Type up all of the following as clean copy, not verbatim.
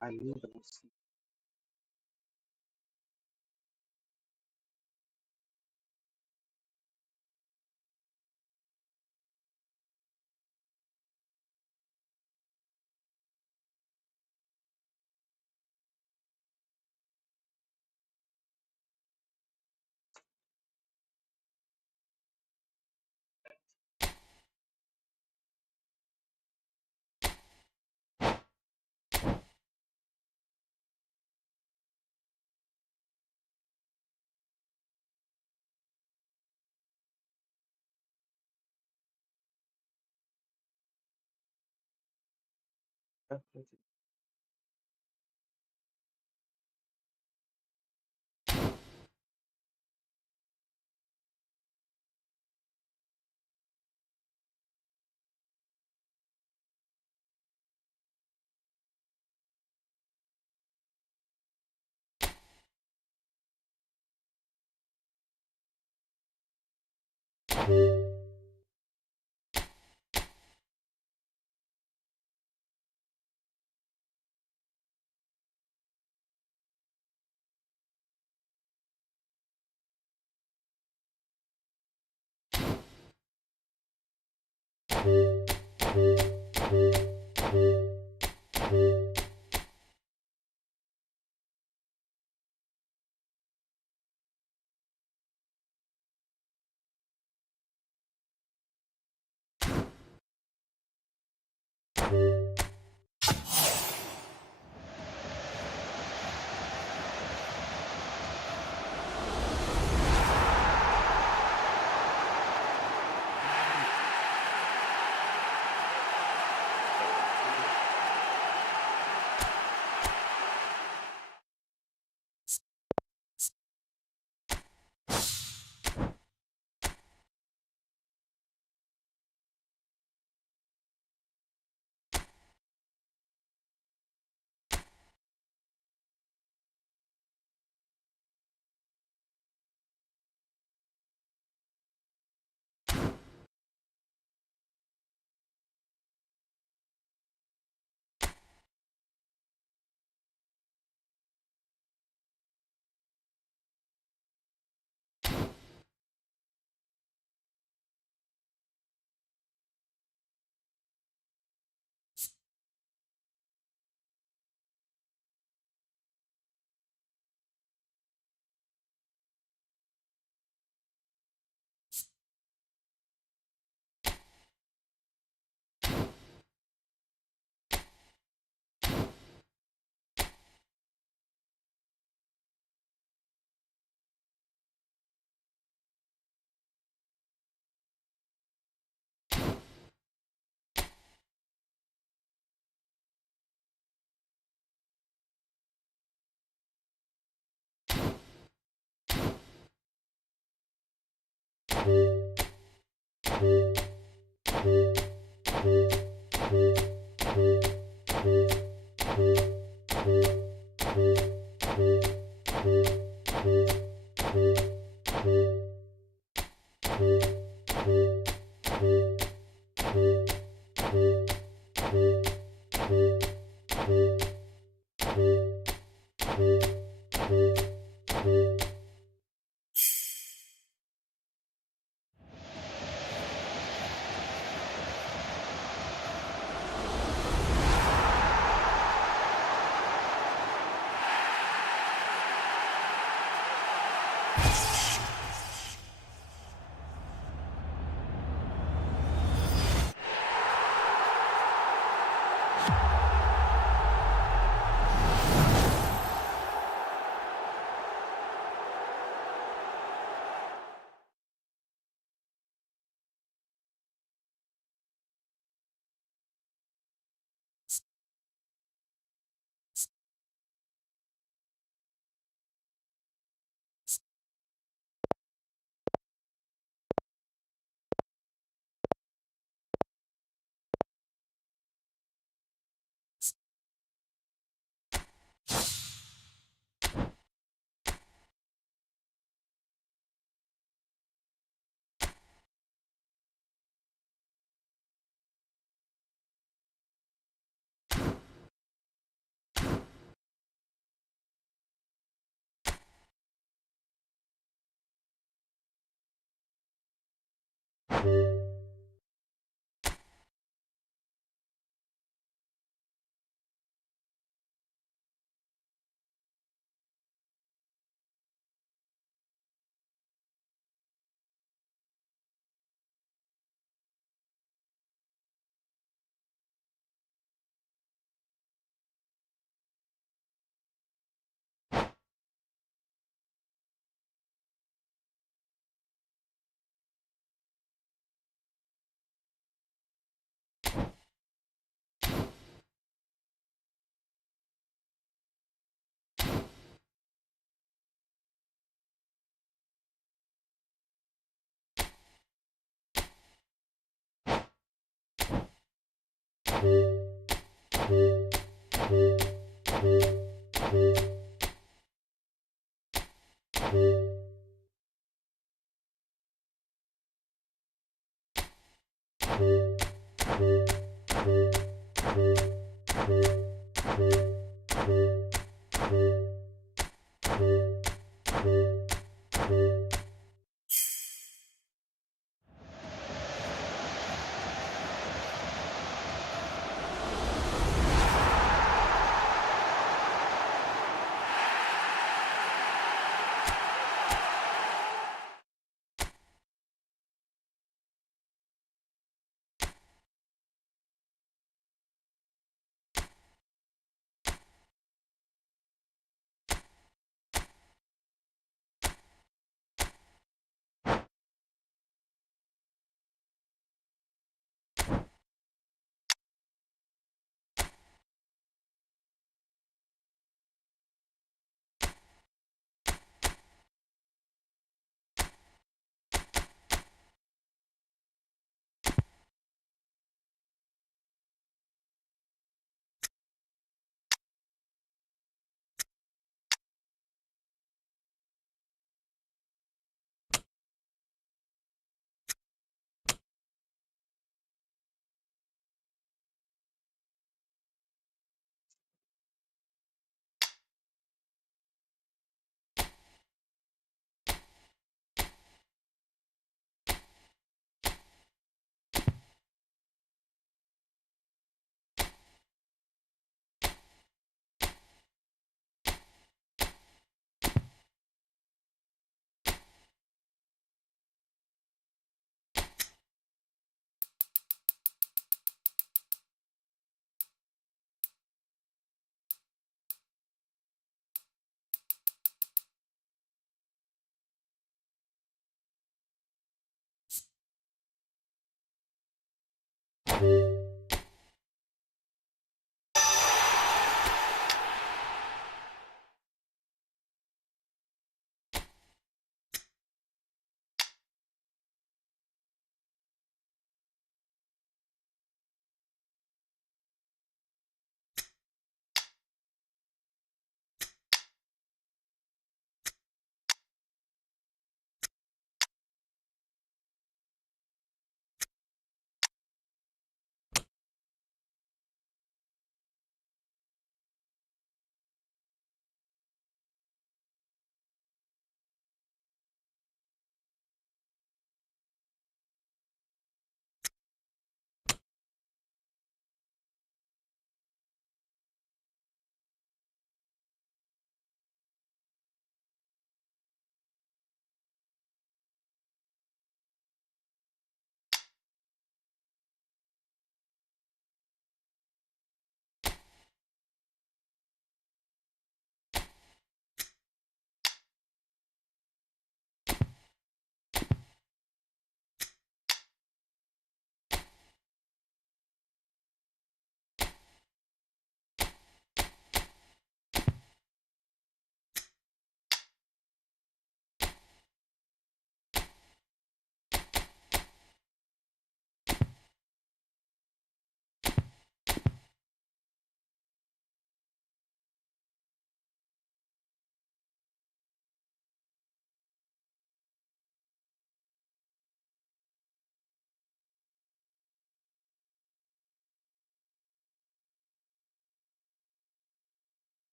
I need a seat. Definitely.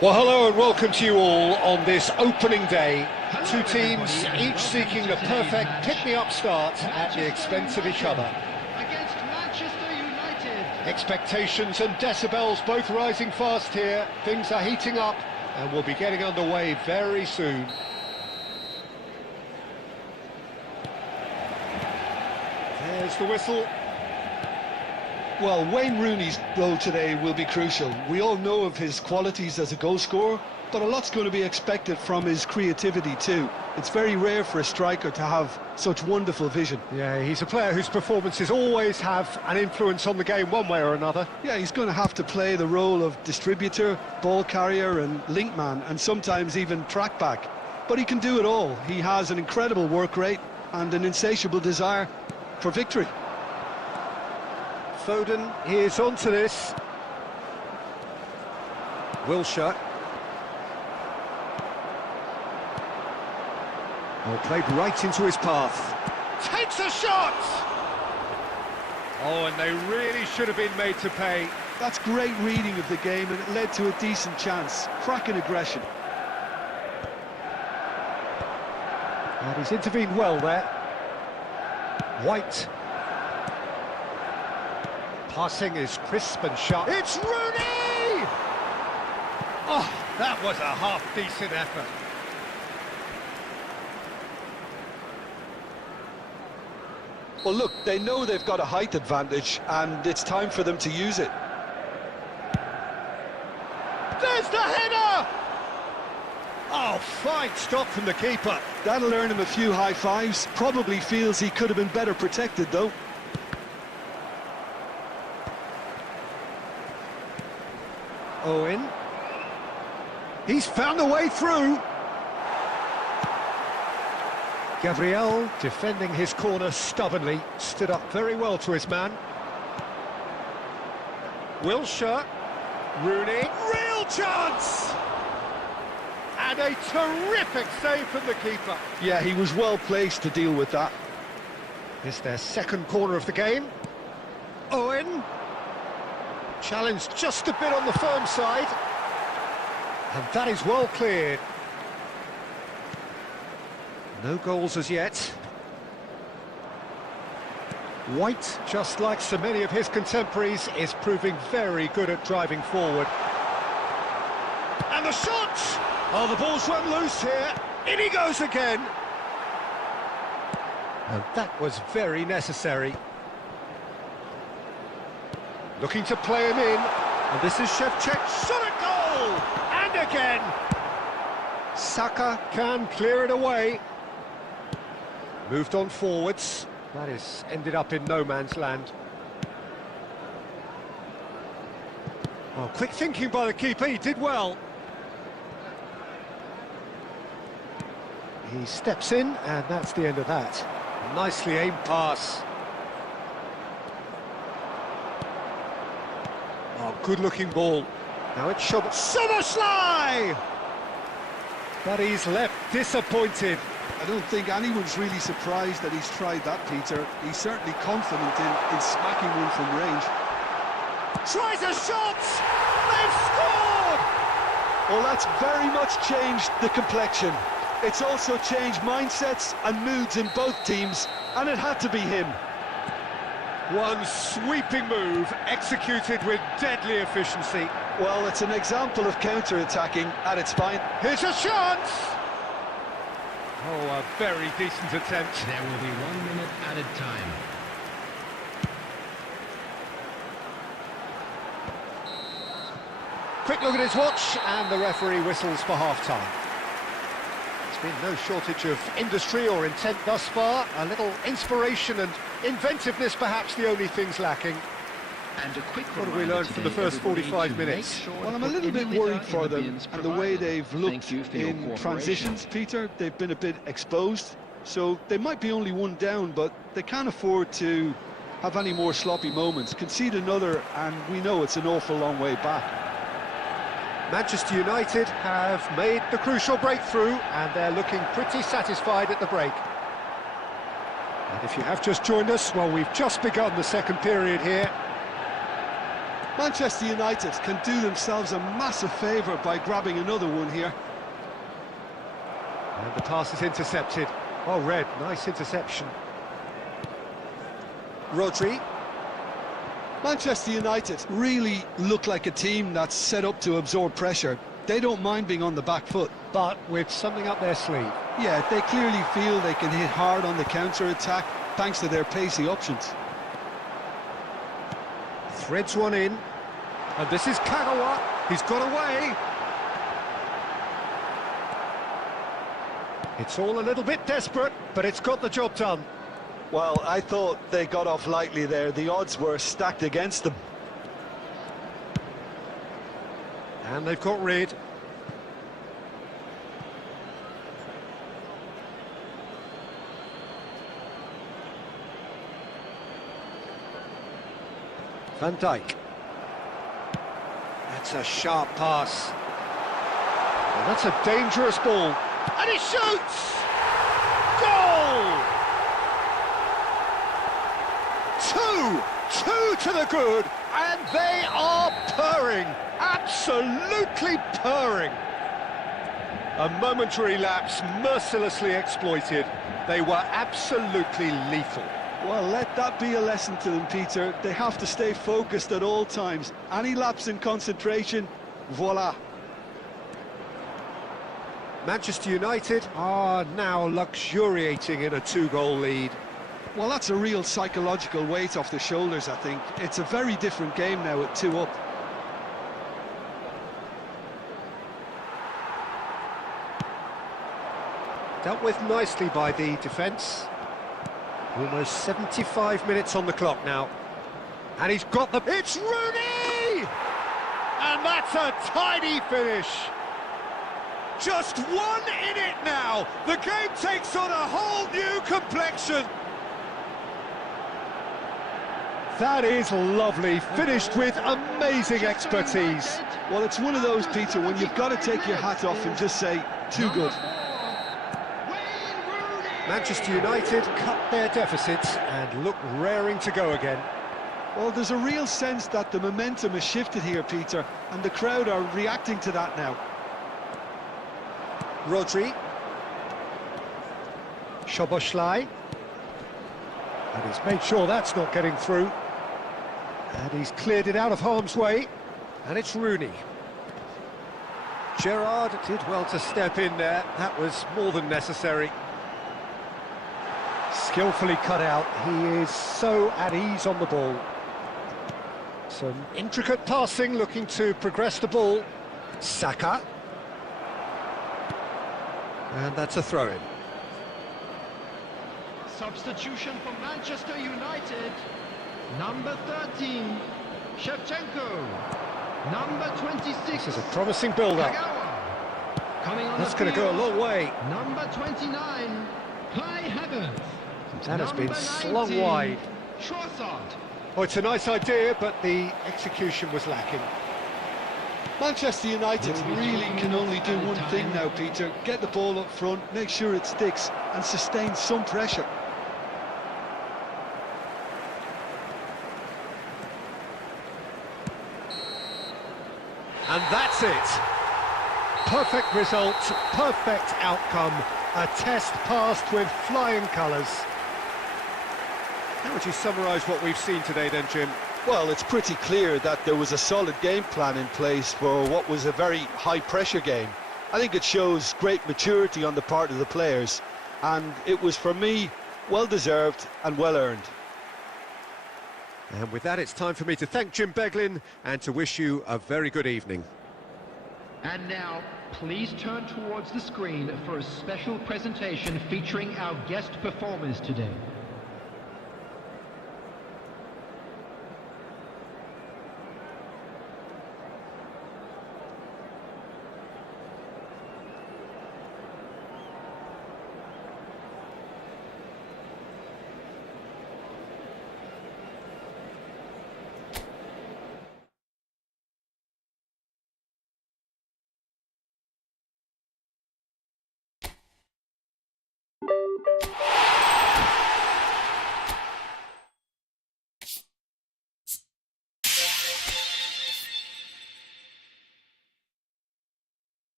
Well, hello and welcome to you all on this opening day. Two teams, each seeking the perfect pick-me-up start at the expense of each other. Against Manchester United. Expectations and decibels both rising fast here. Things are heating up and we'll be getting underway very soon. There's the whistle. Well, Wayne Rooney's goal today will be crucial. We all know of his qualities as a goal scorer, but a lot's going to be expected from his creativity too. It's very rare for a striker to have such wonderful vision. Yeah, he's a player whose performances always have an influence on the game one way or another. Yeah, he's going to have to play the role of distributor, ball carrier and link man, and sometimes even track back. But he can do it all. He has an incredible work rate and an insatiable desire for victory. Foden is onto this. Wilshere. Oh, played right into his path. Takes a shot! Oh, and they really should have been made to pay. That's great reading of the game, and it led to a decent chance. Cracking aggression. And he's intervened well there. White. Passing is crisp and sharp. It's Rooney! Oh, that was a half-decent effort. Well, look, they know they've got a height advantage, and it's time for them to use it. There's the header! Oh, fine stop from the keeper. That'll earn him a few high fives. Probably feels he could have been better protected, though. Owen. He's found a way through. Gabriel, defending his corner stubbornly, stood up very well to his man. Wilshere. Rooney. Real chance! And a terrific save from the keeper. Yeah, he was well placed to deal with that. It's their second corner of the game. Owen. Challenged just a bit on the firm side. And that is well cleared. No goals as yet. White, just like so many of his contemporaries, is proving very good at driving forward. And the shot! Oh, the ball's run loose here. In he goes again. And that was very necessary. Looking to play him in. And this is Shevchuk. Shot at goal! And again. Saka can clear it away. Moved on forwards. That is ended up in no man's land. Well, quick thinking by the keeper, he did well. He steps in, and that's the end of that. Nicely aimed pass. Oh, good-looking ball. Now it's Szoboszlai! But he's left disappointed. I don't think anyone's really surprised that he's tried that, Peter. He's certainly confident in smacking one from range. Tries a shot! They've scored! Well, that's very much changed the complexion. It's also changed mindsets and moods in both teams, and it had to be him. One sweeping move, executed with deadly efficiency. Well, it's an example of counter-attacking at its fine. Here's a chance! Oh, a very decent attempt. There will be 1 minute added time. Quick look at his watch, and the referee whistles for half-time. There's been no shortage of industry or intent thus far. A little inspiration and inventiveness, perhaps the only things lacking. And a quick What have we learned from the first 45 minutes? Well, I'm a little bit worried for them and the way they've looked in transitions, Peter. They've been a bit exposed, so they might be only one down, but they can't afford to have any more sloppy moments. Concede another, and we know it's an awful long way back. Manchester United have made the crucial breakthrough, and they're looking pretty satisfied at the break. And if you have just joined us, well, we've just begun the second period here. Manchester United can do themselves a massive favour by grabbing another one here. And the pass is intercepted. Oh, Red, nice interception. Rodri. Manchester United really look like a team that's set up to absorb pressure. They don't mind being on the back foot. But with something up their sleeve. Yeah, they clearly feel they can hit hard on the counter-attack thanks to their pacey options. Threads one in. And this is Kagawa. He's got away. It's all a little bit desperate, but it's got the job done. Well, I thought they got off lightly there. The odds were stacked against them. And they've got rid. Van Dijk. That's a sharp pass. And that's a dangerous ball. And he shoots! Goal! Two to the good, and they are purring. Absolutely purring. A momentary lapse mercilessly exploited. They were absolutely lethal. Well, let that be a lesson to them, Peter. They have to stay focused at all times. Any lapse in concentration, voila. Manchester United are now luxuriating in a two-goal lead. Well, that's a real psychological weight off the shoulders, I think. It's a very different game now at 2 up. Dealt with nicely by the defence. Almost 75 minutes on the clock now. And he's got the... It's Rooney! And that's a tidy finish. Just one in it now. The game takes on a whole new complexion. That is lovely, finished with amazing expertise. Well, it's one of those, Peter, when you've got to take your hat off and just say, too good. Manchester United cut their deficits and look raring to go again. Well, there's a real sense that the momentum has shifted here, Peter, and the crowd are reacting to that now. Rodri. Szoboszlai. And he's made sure that's not getting through. And he's cleared it out of harm's way. And it's Rooney. Gerrard did well to step in there. That was more than necessary. Skillfully cut out. He is so at ease on the ball. Some intricate passing, looking to progress the ball. Saka. And that's a throw-in. Substitution for Manchester United. Number 13, Shevchenko. Number 26. This is a promising build-up. That's going to go a long way. Number 29, Kai Havertz. That has been slung wide. Trossard. Oh, it's a nice idea, but the execution was lacking. Manchester United really can only do one thing now, Peter. Get the ball up front, make sure it sticks, and sustain some pressure. And that's it. Perfect result, perfect outcome. A test passed with flying colours. How would you summarise what we've seen today then, Jim? Well, it's pretty clear that there was a solid game plan in place for what was a very high-pressure game. I think it shows great maturity on the part of the players, and it was, for me, well-deserved and well-earned. And with that, it's time for me to thank Jim Beglin and to wish you a very good evening. And now, please turn towards the screen for a special presentation featuring our guest performers today.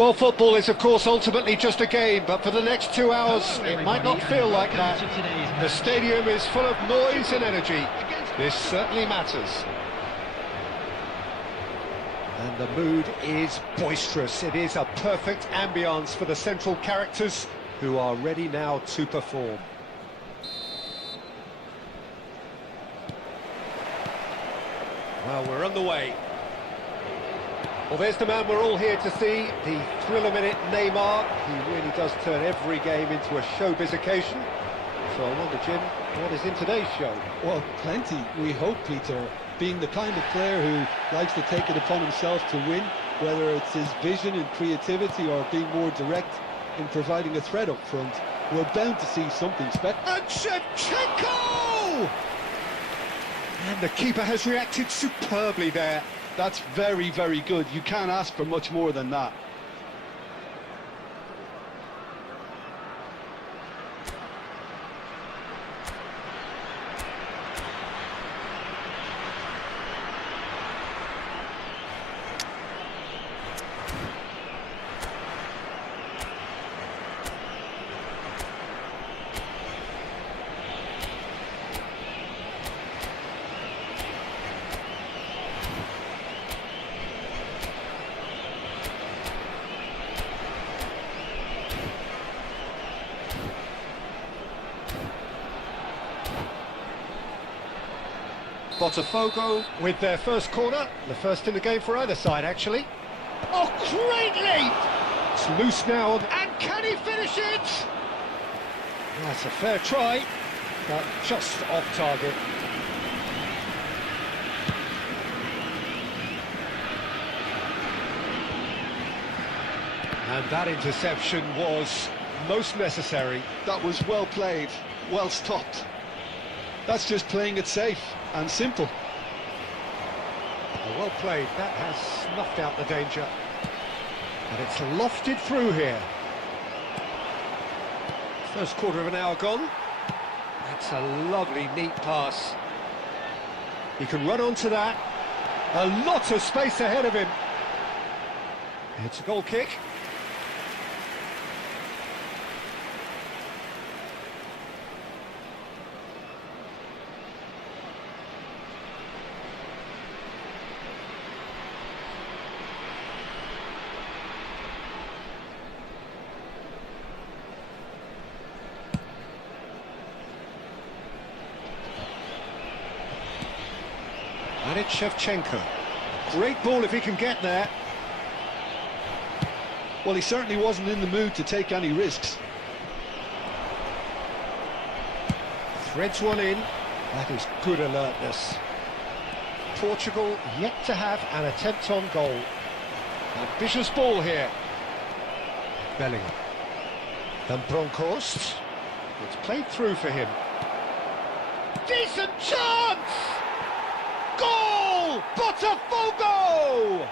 Well, football is, of course, ultimately just a game, but for the next 2 hours, it might not feel like that. The stadium is full of noise and energy. This certainly matters. And the mood is boisterous. It is a perfect ambience for the central characters who are ready now to perform. Well, we're on the way. Well, there's the man we're all here to see, the thriller-minute Neymar. He really does turn every game into a showbiz occasion. So I wonder, Jim, what is in today's show? Well, plenty, we hope, Peter. Being the kind of player who likes to take it upon himself to win, whether it's his vision and creativity or being more direct in providing a threat up front, we're bound to see something special. And Shevchenko! And the keeper has reacted superbly there. That's very, very good. You can't ask for much more than that. Botafogo with their first corner, the first in the game for either side, actually. Oh, great leap! It's loose now, and can he finish it? That's a fair try, but just off target. And that interception was most necessary. That was well played, well stopped. That's just playing it safe and simple. Well played, that has snuffed out the danger. And it's lofted through here. First quarter of an hour gone. That's a lovely, neat pass. He can run onto that. A lot of space ahead of him. It's a goal kick. And it's Shevchenko. Great ball if he can get there. Well, he certainly wasn't in the mood to take any risks. Threads one in. That is good alertness. Portugal yet to have an attempt on goal. Ambitious ball here. Bellingham. Then Bronkhorst. It's played through for him. Decent chance! Goal! Botafogo!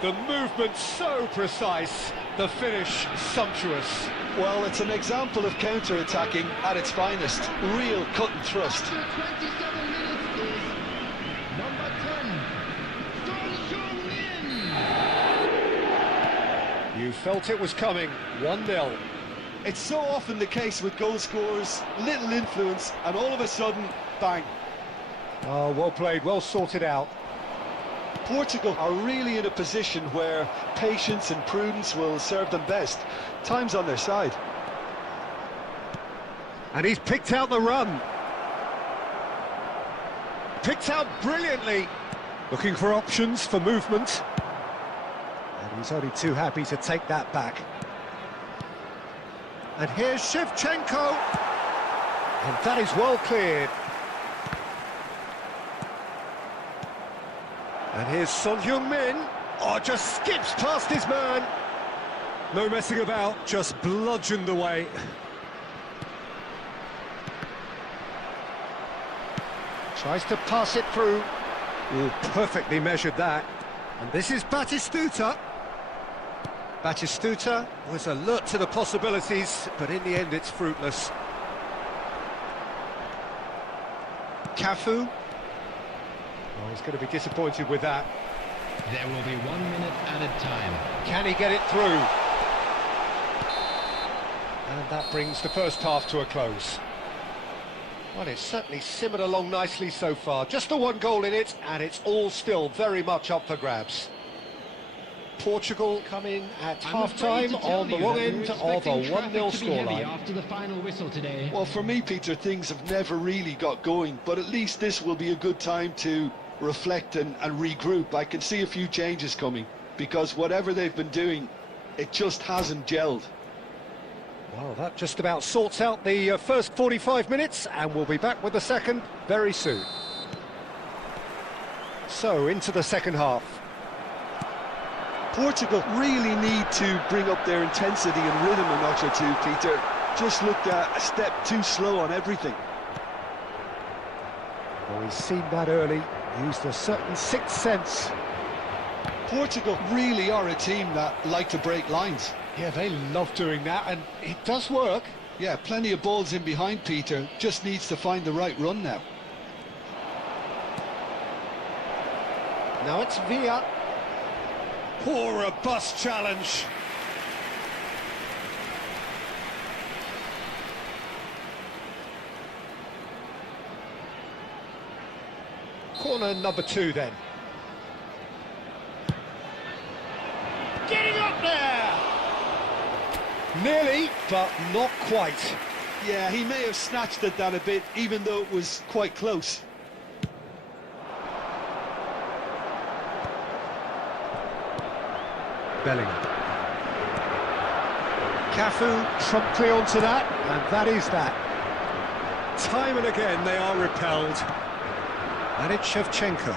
The movement so precise, the finish sumptuous. Well, it's an example of counter-attacking at its finest. Real cut and thrust. After 27 minutes is number 10, Son. You felt it was coming, 1-0. It's so often the case with goal scorers, little influence, and all of a sudden, bang. Oh, well played, well sorted out. Portugal are really in a position where patience and prudence will serve them best. Time's on their side. And he's picked out the run. Picked out brilliantly. Looking for options for movement. And he's only too happy to take that back. And here's Shevchenko. And that is well cleared. And here's Son Heung-min. Oh, just skips past his man. No messing about, just bludgeoned away. Tries to pass it through. Ooh, perfectly measured that. And this is Batistuta. Batistuta was alert to the possibilities, but in the end it's fruitless. Cafu. Oh, he's going to be disappointed with that. There will be 1 minute added time. Can he get it through? And that brings the first half to a close. Well, it's certainly simmered along nicely so far. Just the one goal in it, and it's all still very much up for grabs. Portugal come in at half-time on the wrong end of a 1-0 scoreline. After the final whistle today. Well, for me, Peter, things have never really got going, but at least this will be a good time to reflect and regroup. I can see a few changes coming, because whatever they've been doing, it just hasn't gelled. Well, that just about sorts out the first 45 minutes, and we'll be back with the second very soon. So, into the second half. Portugal really need to bring up their intensity and rhythm a notch or two, Peter. Just looked a step too slow on everything. Well, he's seen that early, used a certain sixth sense. Portugal really are a team that like to break lines. Yeah, they love doing that, and it does work. Yeah, plenty of balls in behind, Peter. Just needs to find the right run now. Now it's Villa. Poor a bust challenge. Corner number 2 then. Getting up there! Nearly, but not quite. Yeah, he may have snatched at that a bit, even though it was quite close. Bellingham. Cafu promptly onto that, and that is that. Time and again they are repelled. And it's Shevchenko.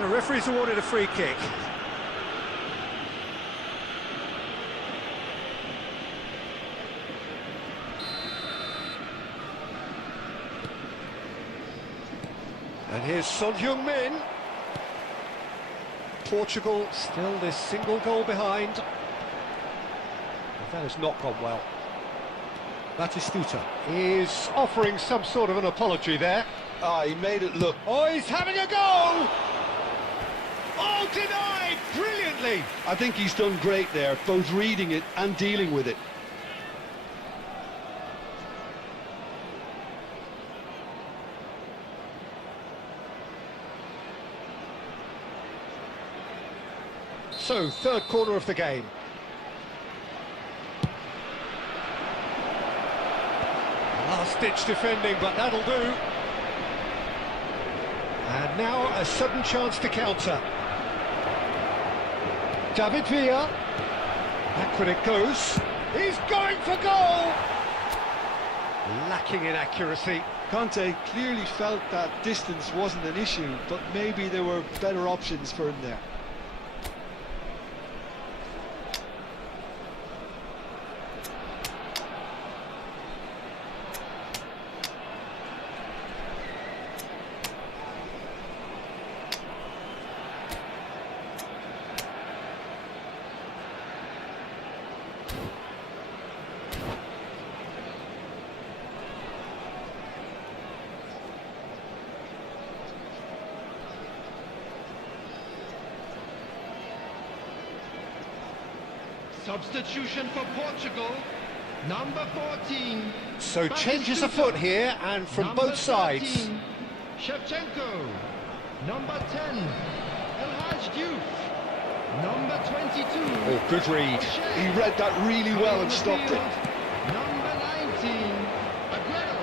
The referee's awarded a free kick. And here's Son Heung-min. Portugal still this single goal behind. That has not gone well. Batistuta is offering some sort of an apology there. He made it look. Oh, he's having a go! Oh, denied! Brilliantly! I think he's done great there, both reading it and dealing with it. So, third corner of the game. Last-ditch defending, but that'll do. And now a sudden chance to counter. David Villa. Backward it goes. He's going for goal! Lacking in accuracy. Conte clearly felt that distance wasn't an issue, but maybe there were better options for him there. Substitution for Portugal, number 14. So changes afoot here, and from number both sides. 13, Shevchenko, number 10, El Hadj Diouf, number 22. Oh, good read. He read that really well and stopped it. Number 19, Aguero,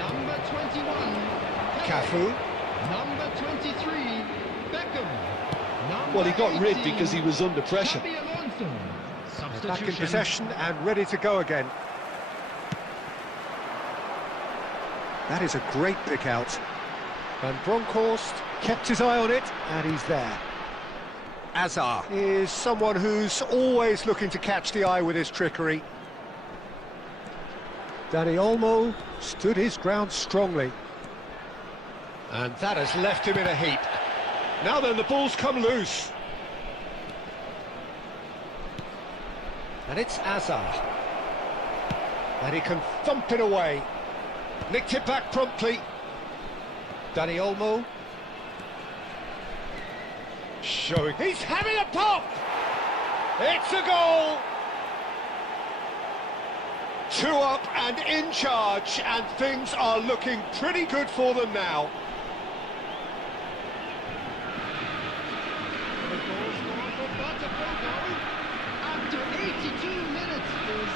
number 21, Cafu. number 23, Beckham. Number Well, he got rid 18, because he was under pressure. Xabi Alonso. Back in possession and ready to go again. That is a great pick out. Van Bronckhorst kept his eye on it, and he's there. Azar is someone who's always looking to catch the eye with his trickery. Dani Olmo stood his ground strongly. And that has left him in a heap. Now then, the ball's come loose. And it's Azar. And he can thump it away. Nicked it back promptly. Dani Olmo. Showing he's having a pop! It's a goal! 2 up and in charge, and things are looking pretty good for them now. After 82 minutes is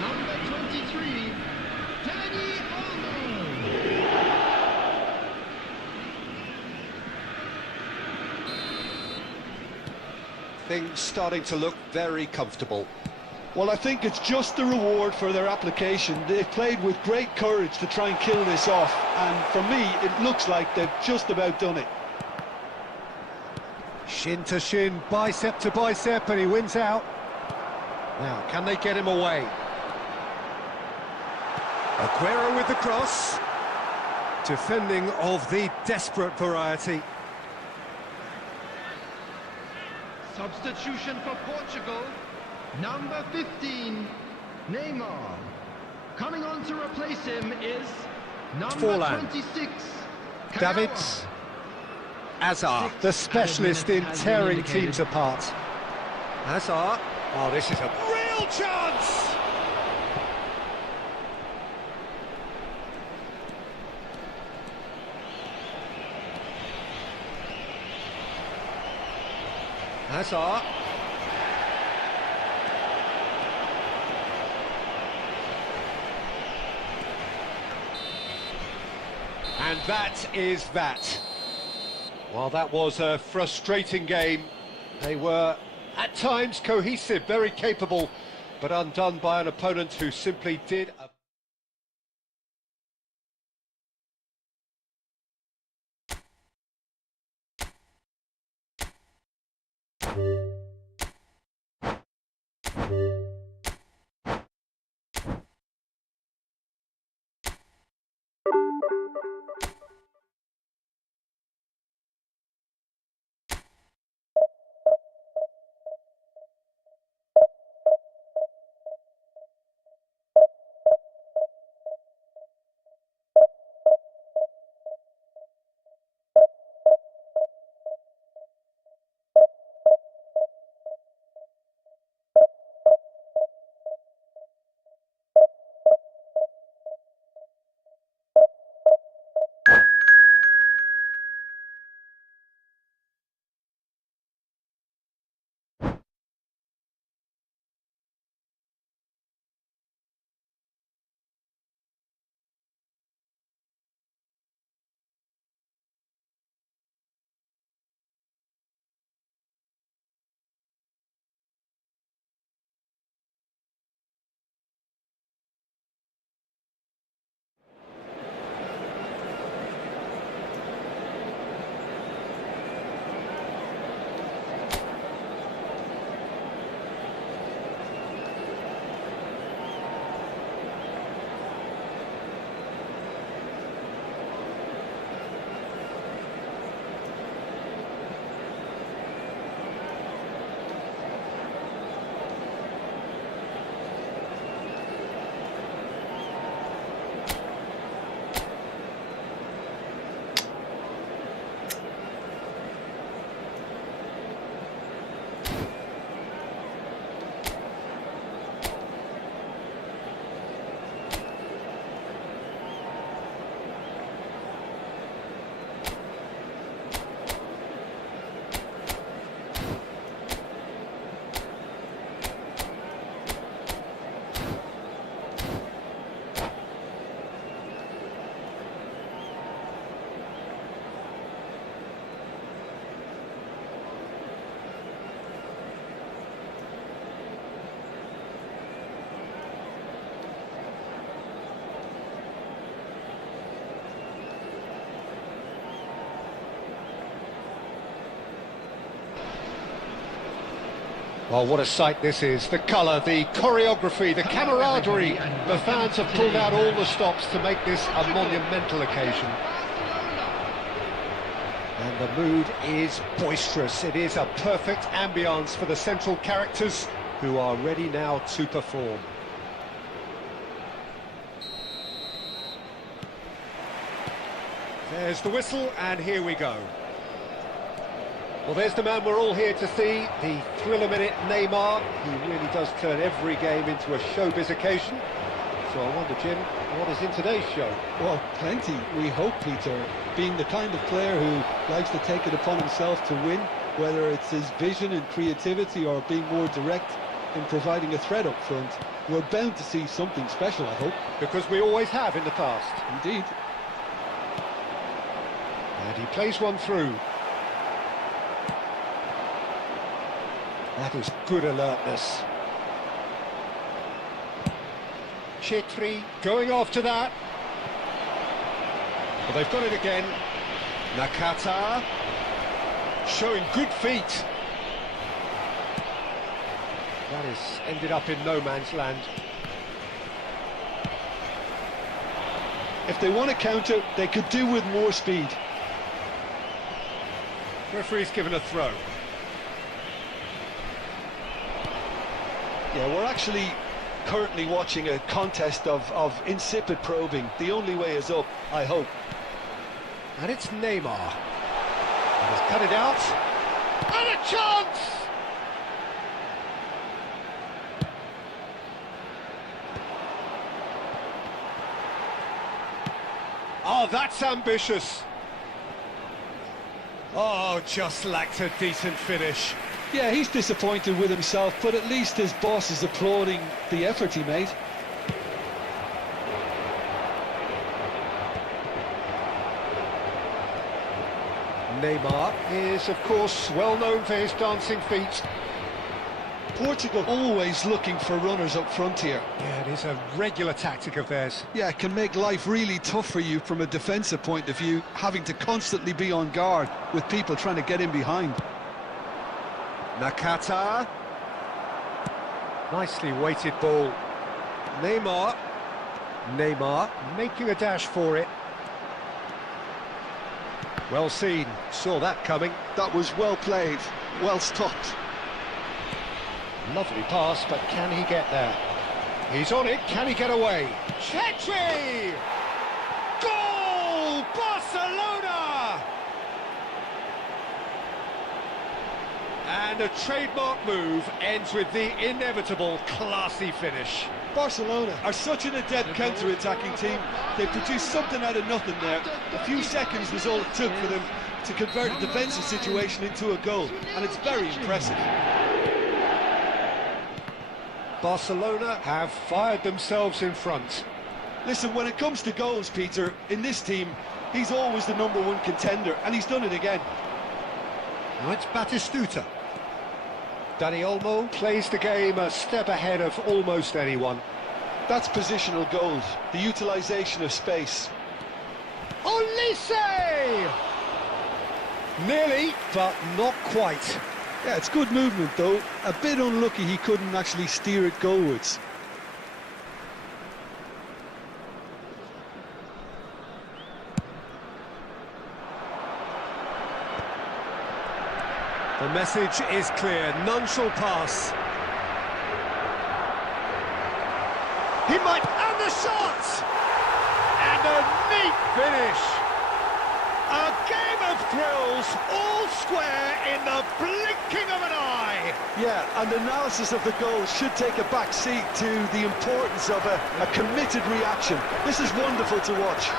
number 23, Danny Olmo. Things starting to look very comfortable. Well, I think it's just the reward for their application. They've played with great courage to try and kill this off, and for me, it looks like they've just about done it. Shin to shin, bicep to bicep, and he wins out. Now, can they get him away? Aguero with the cross. Defending of the desperate variety. Substitution for Portugal, number 15, Neymar. Coming on to replace him is number Forlan. 26, David Kagawa. Hazard, the specialist in tearing teams apart. Hazard, oh, this is a real chance! Hazard. And that is that. Well, that was a frustrating game. They were, at times, cohesive, very capable, but undone by an opponent who simply did a... Well, what a sight this is. The colour, the choreography, the camaraderie. The fans have pulled out all the stops to make this a monumental occasion. And the mood is boisterous. It is a perfect ambience for the central characters who are ready now to perform. There's the whistle, and here we go. Well, there's the man we're all here to see, the thriller-minute Neymar. He really does turn every game into a showbiz occasion. So I wonder, Jim, what is in today's show? Well, plenty, we hope, Peter. Being the kind of player who likes to take it upon himself to win, whether it's his vision and creativity or being more direct in providing a threat up front, we're bound to see something special, I hope. Because we always have in the past. Indeed. And he plays one through. That is good alertness. Chetri going after that. Well, they've got it again. Nakata showing good feet. That has ended up in no man's land. If they want to counter, they could do with more speed. Referee's given a throw. Yeah, we're actually currently watching a contest of insipid probing. The only way is up, I hope. And it's Neymar. He has cut it out. And a chance! Oh, that's ambitious. Oh, just lacked a decent finish. Yeah, he's disappointed with himself, but at least his boss is applauding the effort he made. Neymar is, of course, well known for his dancing feet. Portugal always looking for runners up front here. Yeah, it is a regular tactic of theirs. Yeah, it can make life really tough for you from a defensive point of view, having to constantly be on guard with people trying to get in behind. Nakata. Nicely weighted ball. Neymar. Neymar making a dash for it. Well seen. Saw that coming. That was well played. Well stopped. Lovely pass, but can he get there? He's on it. Can he get away? Chetri! Goal! Barcelona! And a trademark move ends with the inevitable classy finish. Barcelona are such an adept counter-attacking team. They produced something out of nothing there. A few seconds was all it took for them to convert a defensive situation into a goal, and it's very impressive. Barcelona have fired themselves in front. Listen, when it comes to goals, Peter, in this team, he's always the #1 contender, and he's done it again. Now it's Batistuta. Dani Olmo plays the game a step ahead of almost anyone. That's positional goals, the utilisation of space. Olise! Nearly, but not quite. Yeah, it's good movement though. A bit unlucky he couldn't actually steer it goalwards. The message is clear, none shall pass. He might, and the shot! And a neat finish. A game of thrills, all square in the blinking of an eye. Yeah, and analysis of the goal should take a back seat to the importance of a committed reaction. This is wonderful to watch.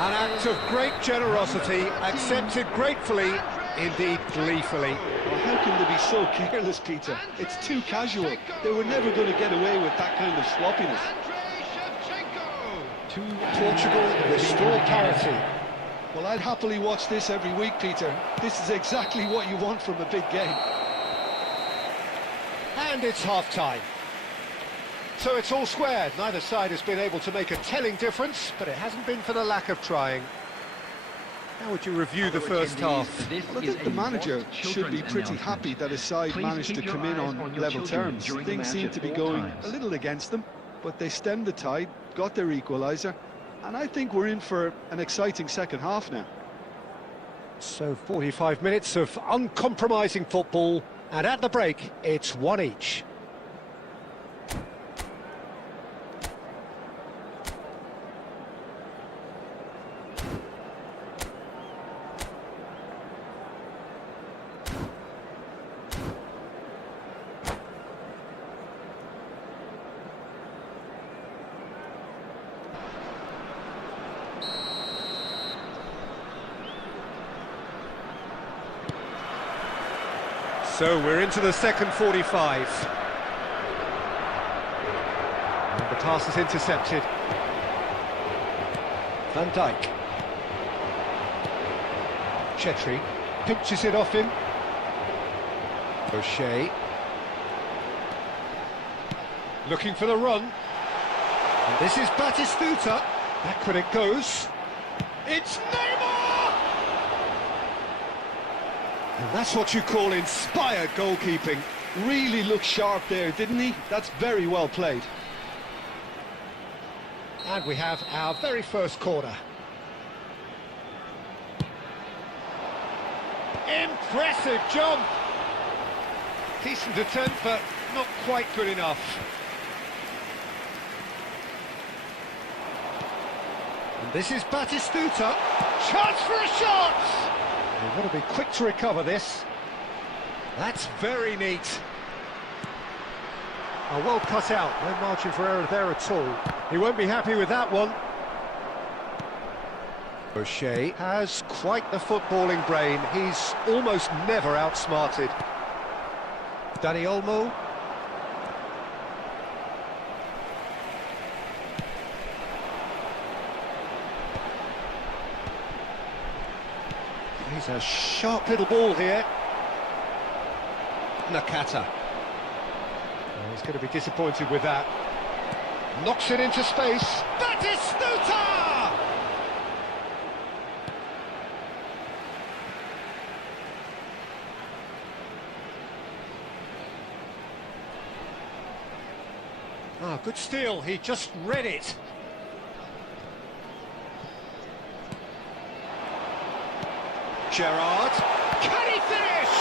An act of great generosity, accepted gratefully, indeed gleefully. Well, how can they be so careless, Peter? It's too casual. They were never going to get away with that kind of sloppiness. Portugal restore parity. Well, I'd happily watch this every week, Peter. This is exactly what you want from a big game. And it's half-time. So it's all square. Neither side has been able to make a telling difference, but it hasn't been for the lack of trying. How would you review the first half? Well, I think the manager should be pretty happy that his side managed to come in on level terms. Things seem to be going a little against them, but they stemmed the tide, got their equaliser, and I think we're in for an exciting second half now. So 45 minutes of uncompromising football, and at the break, it's one each. So we're into the second 45. And the pass is intercepted. Van Dijk. Chetri pinches it off him. O'Shea. Looking for the run. And this is Batistuta. Back when it goes. It's Neymar! And that's what you call inspired goalkeeping. Really looked sharp there, didn't he? That's very well played. And we have our very first corner. Impressive jump! Decent attempt, but not quite good enough. And this is Batistuta. Chance for a shot! They've got to be quick to recover this. That's very neat. Oh, well cut out. No margin for error there at all. He won't be happy with that one. O'Shea has quite the footballing brain. He's almost never outsmarted. Dani Olmo. He's a sharp little ball here. Nakata. Oh, he's going to be disappointed with that. Knocks it into space. Batistuta! Ah, good steal. He just read it. Gerrard. Can he finish?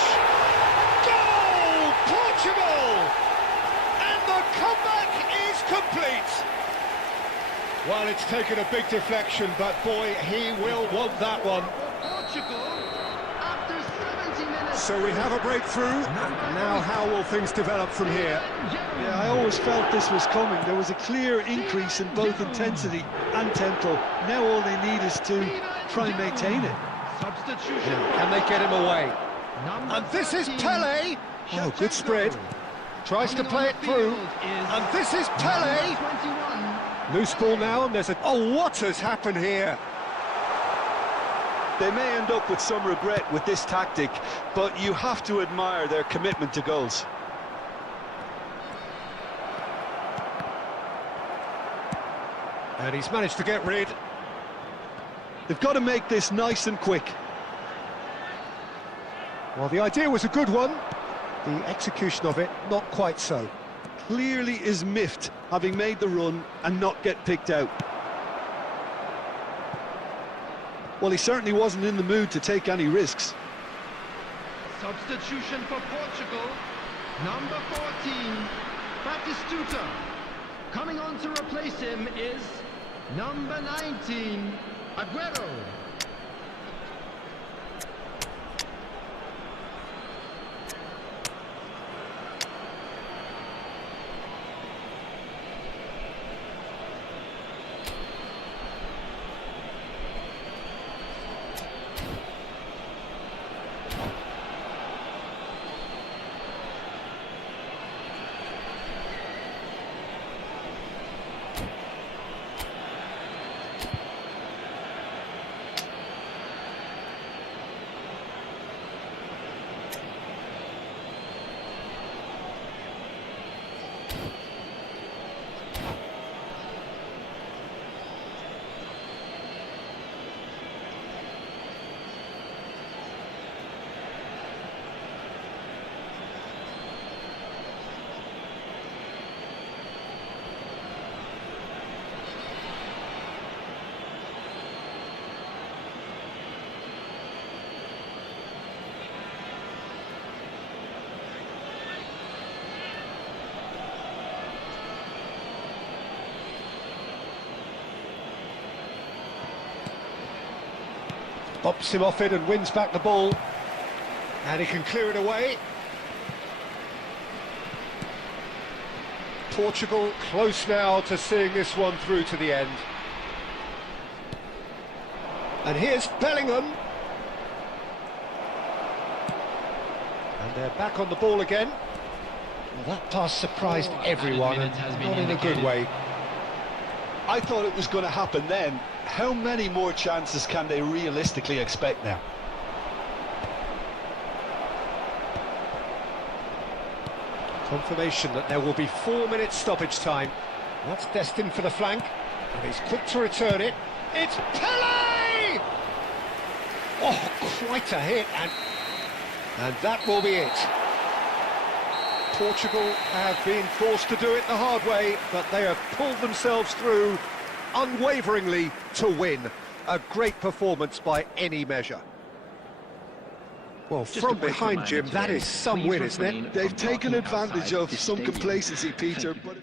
Goal! Portugal! And the comeback is complete. Well, it's taken a big deflection, but boy, he will want that one. Portugal, after 70 minutes. So we have a breakthrough. Now how will things develop from here? Yeah, I always felt this was coming. There was a clear increase in both intensity and tempo. Now all they need is to try and maintain it. Substitution. Can they get him away? And this is Pele. Oh, good spread. Tries to play it through. And this is Pele. Loose ball now, and there's a... Oh, what has happened here? They may end up with some regret with this tactic, but you have to admire their commitment to goals. And he's managed to get rid. They've got to make this nice and quick. Well, the idea was a good one. The execution of it, not quite so. Clearly is miffed, having made the run and not get picked out. Well, he certainly wasn't in the mood to take any risks. Substitution for Portugal. Number 14, Batistuta. Coming on to replace him is number 19, Aguero. Bops him off it and wins back the ball. And he can clear it away. Portugal close now to seeing this one through to the end. And here's Bellingham. And they're back on the ball again. Well, that pass surprised everyone, and not in a good way. I thought it was going to happen then. How many more chances can they realistically expect now? Confirmation that there will be 4 minutes stoppage time. That's destined for the flank, and he's quick to return it. It's Pele! Oh, quite a hit, and that will be it. Portugal have been forced to do it the hard way, but they have pulled themselves through unwaveringly to win. A great performance by any measure. Well, from behind, Jim, that is some win, isn't it? They've taken advantage of some complacency, Peter, but...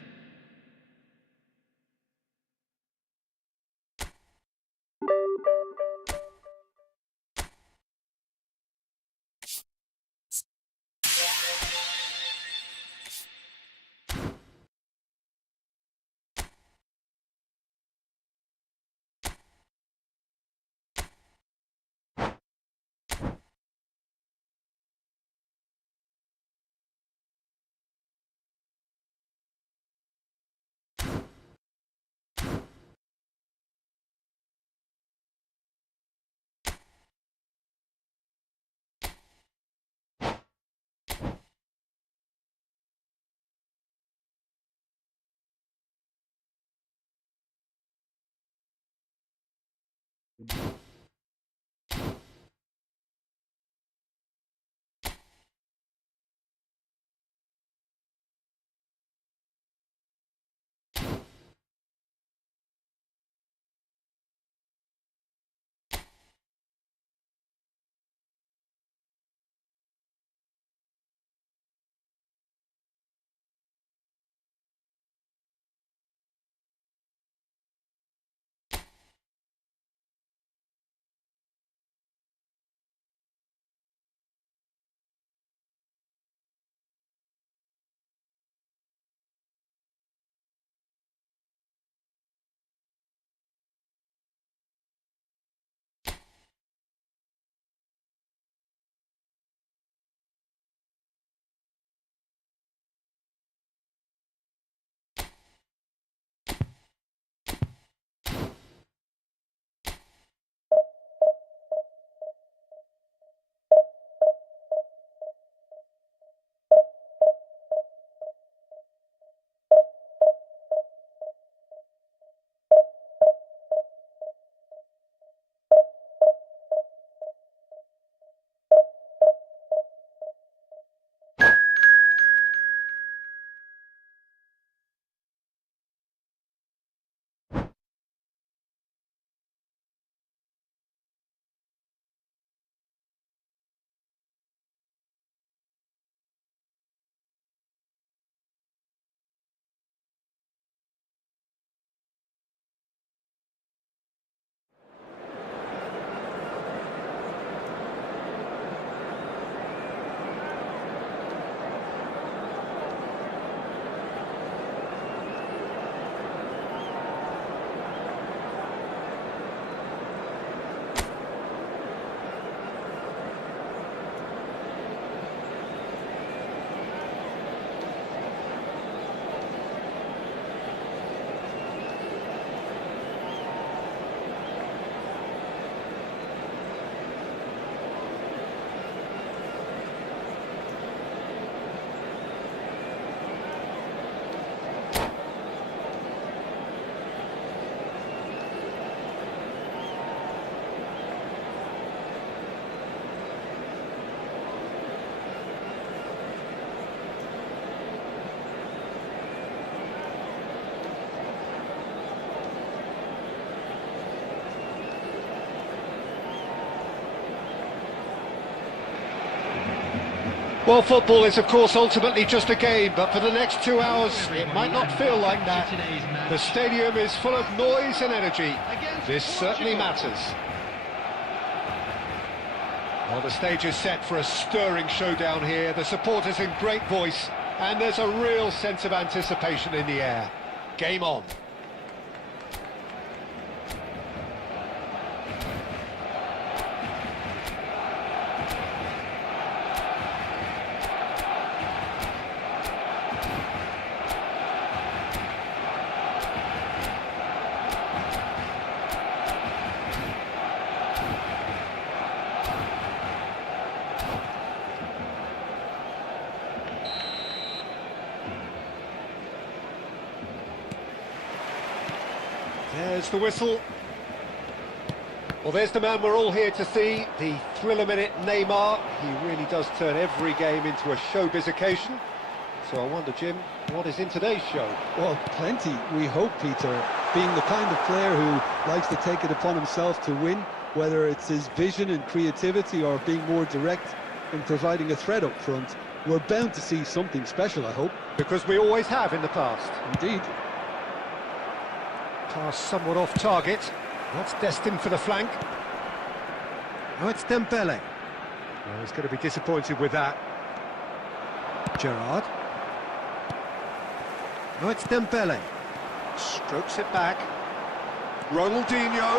Well, football is, of course, ultimately just a game, but for the next 2 hours, it might not feel like that. The stadium is full of noise and energy. This certainly matters. Well, the stage is set for a stirring showdown here. The supporters in great voice, and there's a real sense of anticipation in the air. Game on. blows the whistle. Well, there's the man we're all here to see, the thriller-minute Neymar. He really does turn every game into a showbiz occasion. So I wonder, Jim, what is in today's show? Well, plenty, we hope, Peter. Being the kind of player who likes to take it upon himself to win, whether it's his vision and creativity or being more direct in providing a threat up front, we're bound to see something special, I hope. Because we always have in the past. Indeed. Pass somewhat off target. That's destined for the flank. Now it's Dembele. Well, he's going to be disappointed with that. Gerrard. Now it's Dembele. Strokes it back. Ronaldinho.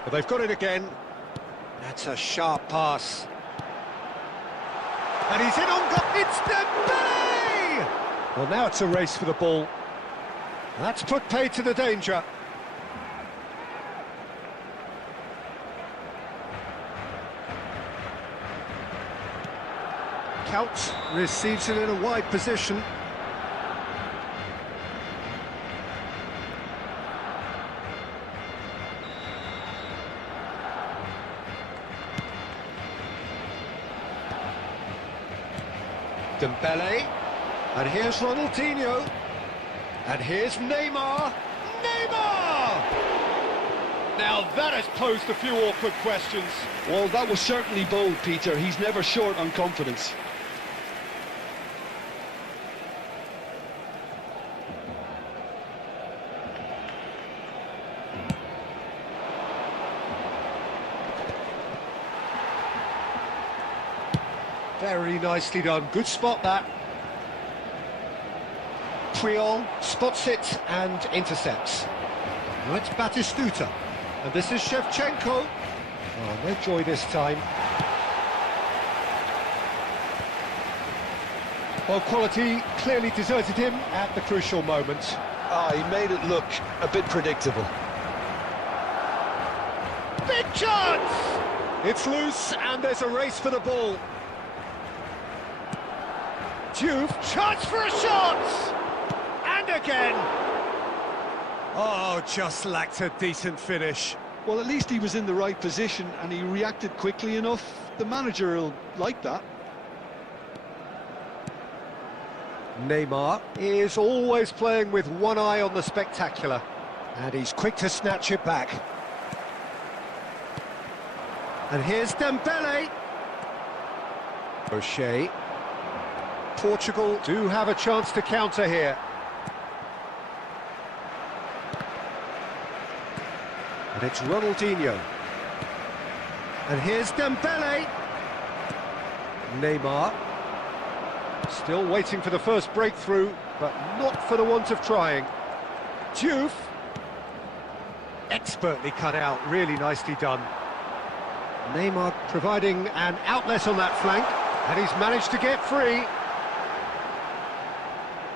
Well, they've got it again. That's a sharp pass. And he's in on goal. It's Dembele! Well, now it's a race for the ball. That's put paid to the danger. Couch receives it in a wide position. Dembele. And here's Ronaldinho. And here's Neymar. Neymar! Now that has posed a few awkward questions. Well, that was certainly bold, Peter. He's never short on confidence. Very nicely done. Good spot, that. Puyol spots it and intercepts. Now it's Batistuta. And this is Shevchenko. Oh, no joy this time. Well, quality clearly deserted him at the crucial moment. He made it look a bit predictable. Big chance! It's loose and there's a race for the ball. Juve, chance for a shot! And again! Oh, just lacked a decent finish. Well, at least he was in the right position and he reacted quickly enough. The manager will like that. Neymar is always playing with one eye on the spectacular. And he's quick to snatch it back. And here's Dembele. O'Shea. Portugal do have a chance to counter here. And it's Ronaldinho. And here's Dembele. Neymar. Still waiting for the first breakthrough, but not for the want of trying. Juve. Expertly cut out, really nicely done. Neymar providing an outlet on that flank, and he's managed to get free.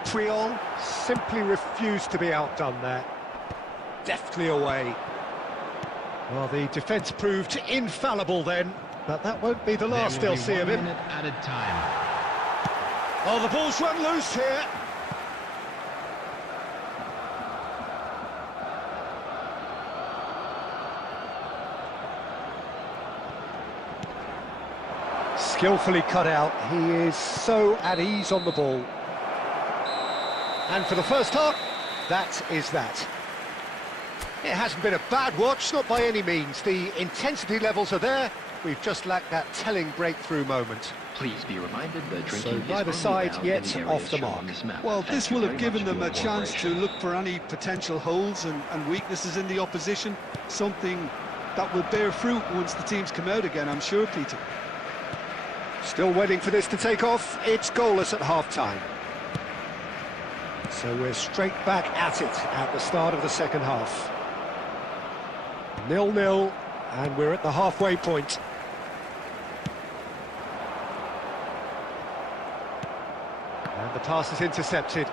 Puyol simply refused to be outdone there. Deftly away. Well, the defence proved infallible then, but that won't be the last they'll see of him. At a time. Oh, the ball's run loose here. Skillfully cut out. He is so at ease on the ball. And for the first half, that is that. It hasn't been a bad watch, not by any means. The intensity levels are there. We've just lacked that telling breakthrough moment. Please be reminded that drinking So is neither only side allowed yet in the off the areas shown mark. on this map. Well, Thank this you will very have given much them for a your chance to cooperation. look for any potential holes and weaknesses in the opposition. Something that will bear fruit once the teams come out again, I'm sure, Peter. Still waiting for this to take off. It's goalless at half-time. So we're straight back at it at the start of the second half. 0-0, and we're at the halfway point. And the pass is intercepted.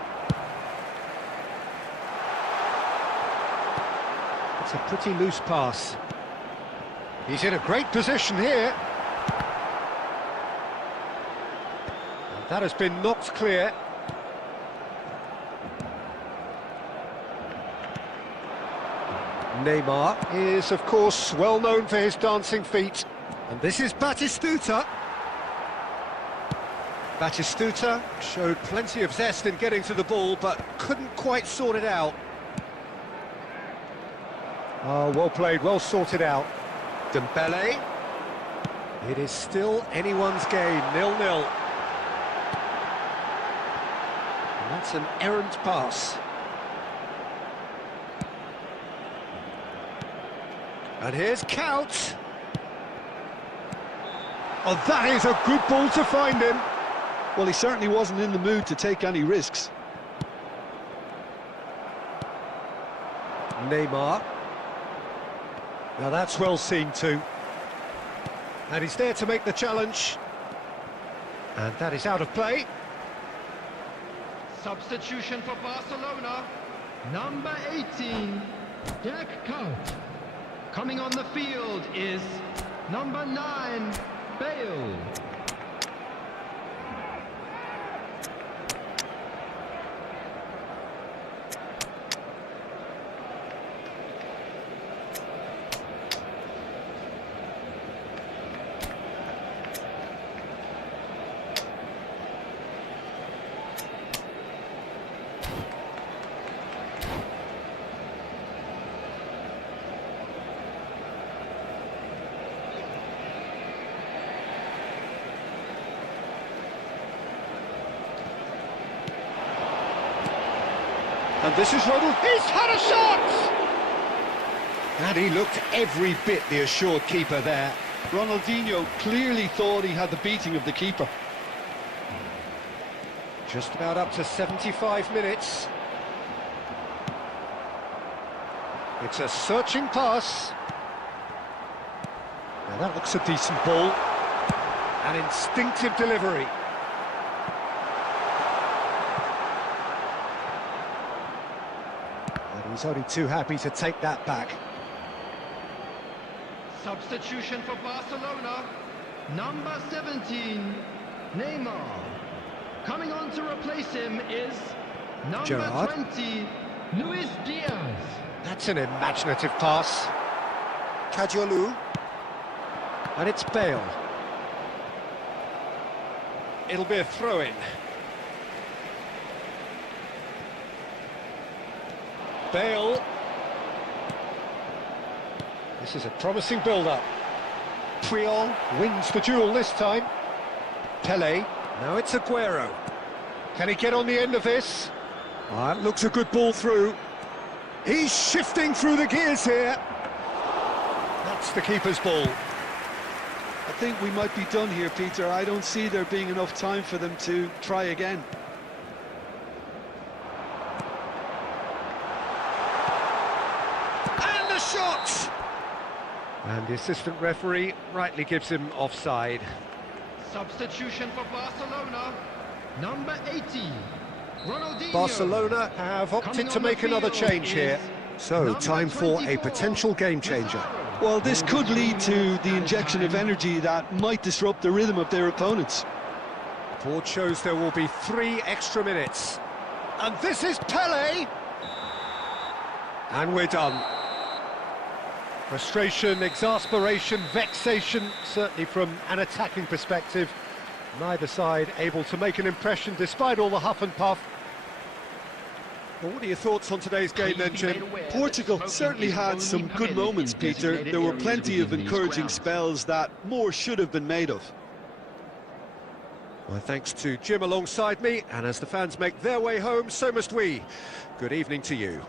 It's a pretty loose pass. He's in a great position here. And that has been knocked clear. Neymar is, of course, well known for his dancing feet. And this is Batistuta. Batistuta showed plenty of zest in getting to the ball, but couldn't quite sort it out. Oh, well played, well sorted out. Dembele. It is still anyone's game, 0-0. And that's an errant pass. And here's Couch. Oh, that is a good ball to find him. Well, he certainly wasn't in the mood to take any risks. Neymar. Now that's well seen too. And he's there to make the challenge. And that is out of play. Substitution for Barcelona, number 18, Dirk Kuyt. Coming on the field is number 9, Bale. And this is Ronald. He's had a shot! And he looked every bit the assured keeper there. Ronaldinho clearly thought he had the beating of the keeper. Just about up to 75 minutes. It's a searching pass. Now that looks a decent ball. An instinctive delivery. And he's only too happy to take that back. Substitution for Barcelona, number 17, Neymar. Coming on to replace him is number Gerrard. 20, Luis Diaz. That's an imaginative pass. Kajolu. And it's Bale. It'll be a throw-in. Bale. This is a promising build-up. Puyol wins the duel this time. Pele. Now it's Aguero. Can he get on the end of this? That looks a good ball through. He's shifting through the gears here. That's the keeper's ball. I think we might be done here, Peter. I don't see there being enough time for them to try again. And the shot! And the assistant referee rightly gives him offside. Substitution for Barcelona, number 18, Ronaldinho. Barcelona have opted to make another change here. So, time for a potential game changer. Well, this could lead to the injection of energy that might disrupt the rhythm of their opponents. The board shows there will be 3 extra minutes. And this is Pele! And we're done. Frustration, exasperation, vexation, certainly from an attacking perspective. Neither side able to make an impression despite all the huff and puff. Well, what are your thoughts on today's game then, Jim? Portugal certainly had some good moments, Peter. There were plenty of encouraging spells that more should have been made of. My thanks to Jim alongside me, and as the fans make their way home, so must we. Good evening to you.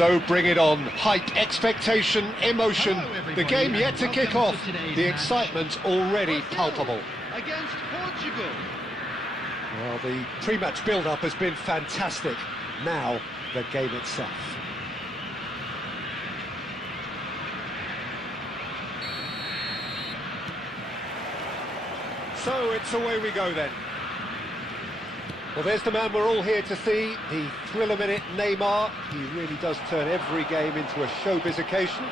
So bring it on. Hype, expectation, emotion. The game yet to kick off. The excitement's already palpable. Against Portugal. Well, the pre-match build-up has been fantastic. Now, the game itself. So it's away we go then. Well, there's the man we're all here to see, the thriller-minute Neymar. He really does turn every game into a showbiz occasion.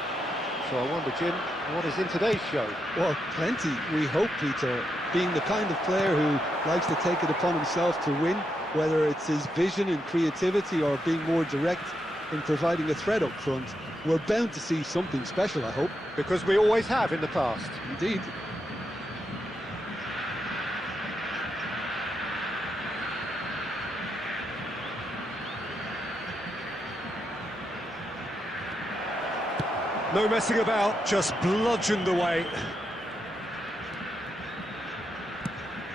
So I wonder, Jim, what is in today's show? Well, plenty, we hope, Peter. Being the kind of player who likes to take it upon himself to win, whether it's his vision and creativity or being more direct in providing a threat up front, we're bound to see something special, I hope. Because we always have in the past. Indeed. No messing about, just bludgeoned away.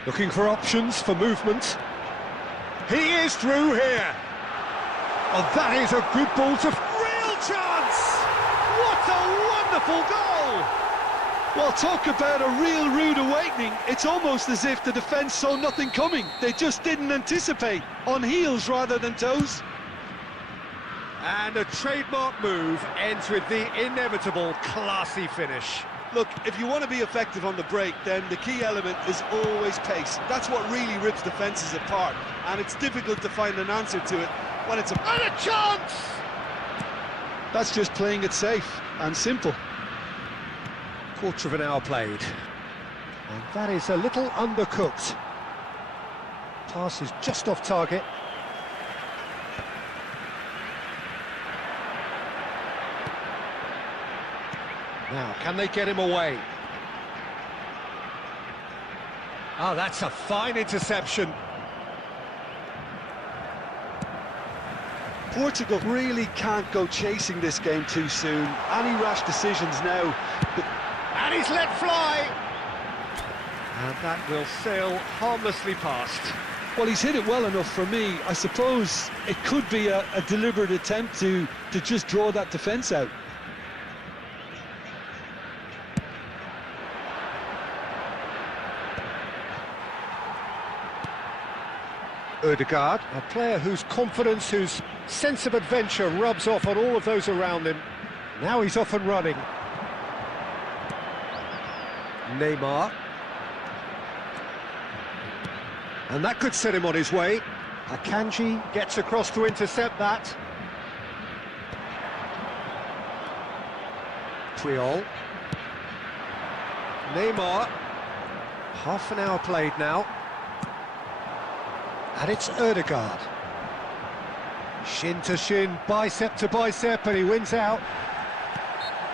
Looking for options for movement. He is through here. Oh, that is a good ball to... Real chance! What a wonderful goal! Well, talk about a real rude awakening. It's almost as if the defence saw nothing coming. They just didn't anticipate. On heels rather than toes. And a trademark move ends with the inevitable classy finish. Look, if you want to be effective on the break, then the key element is always pace. That's what really rips defences apart, and it's difficult to find an answer to it when it's And a chance! That's just playing it safe and simple. Quarter of an hour played. And that is a little undercooked. Pass is just off target. Now, can they get him away? Oh, that's a fine interception. Portugal really can't go chasing this game too soon. Any rash decisions now. And he's let fly. And that will sail harmlessly past. Well, he's hit it well enough for me. I suppose it could be a deliberate attempt to just draw that defence out. Ødegaard, a player whose confidence, whose sense of adventure rubs off on all of those around him. Now he's off and running. Neymar. And that could set him on his way. Akanji gets across to intercept that. Puyol. Neymar. Half an hour played now. And it's Ødegaard. Shin to shin, bicep to bicep, and he wins out.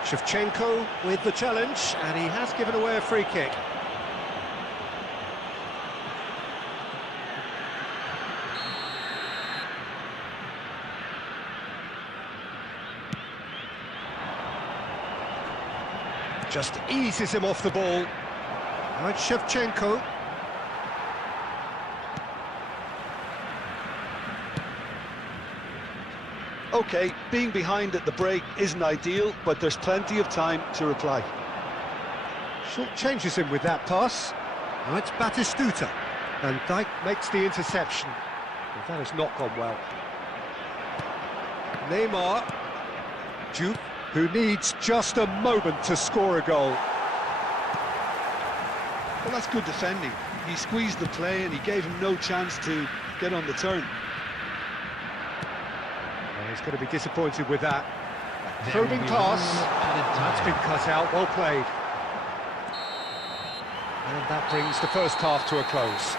Shevchenko with the challenge, and he has given away a free kick. Just eases him off the ball. Now it's Shevchenko. OK, being behind at the break isn't ideal, but there's plenty of time to reply. Short changes him with that pass. Now it's Batistuta. And Dijk makes the interception. Well, that has not gone well. Neymar. Juve, who needs just a moment to score a goal. Well, that's good defending. He squeezed the play and he gave him no chance to get on the turn. He's going to be disappointed with that. Probing pass. That's been cut out. Well played. And that brings the first half to a close.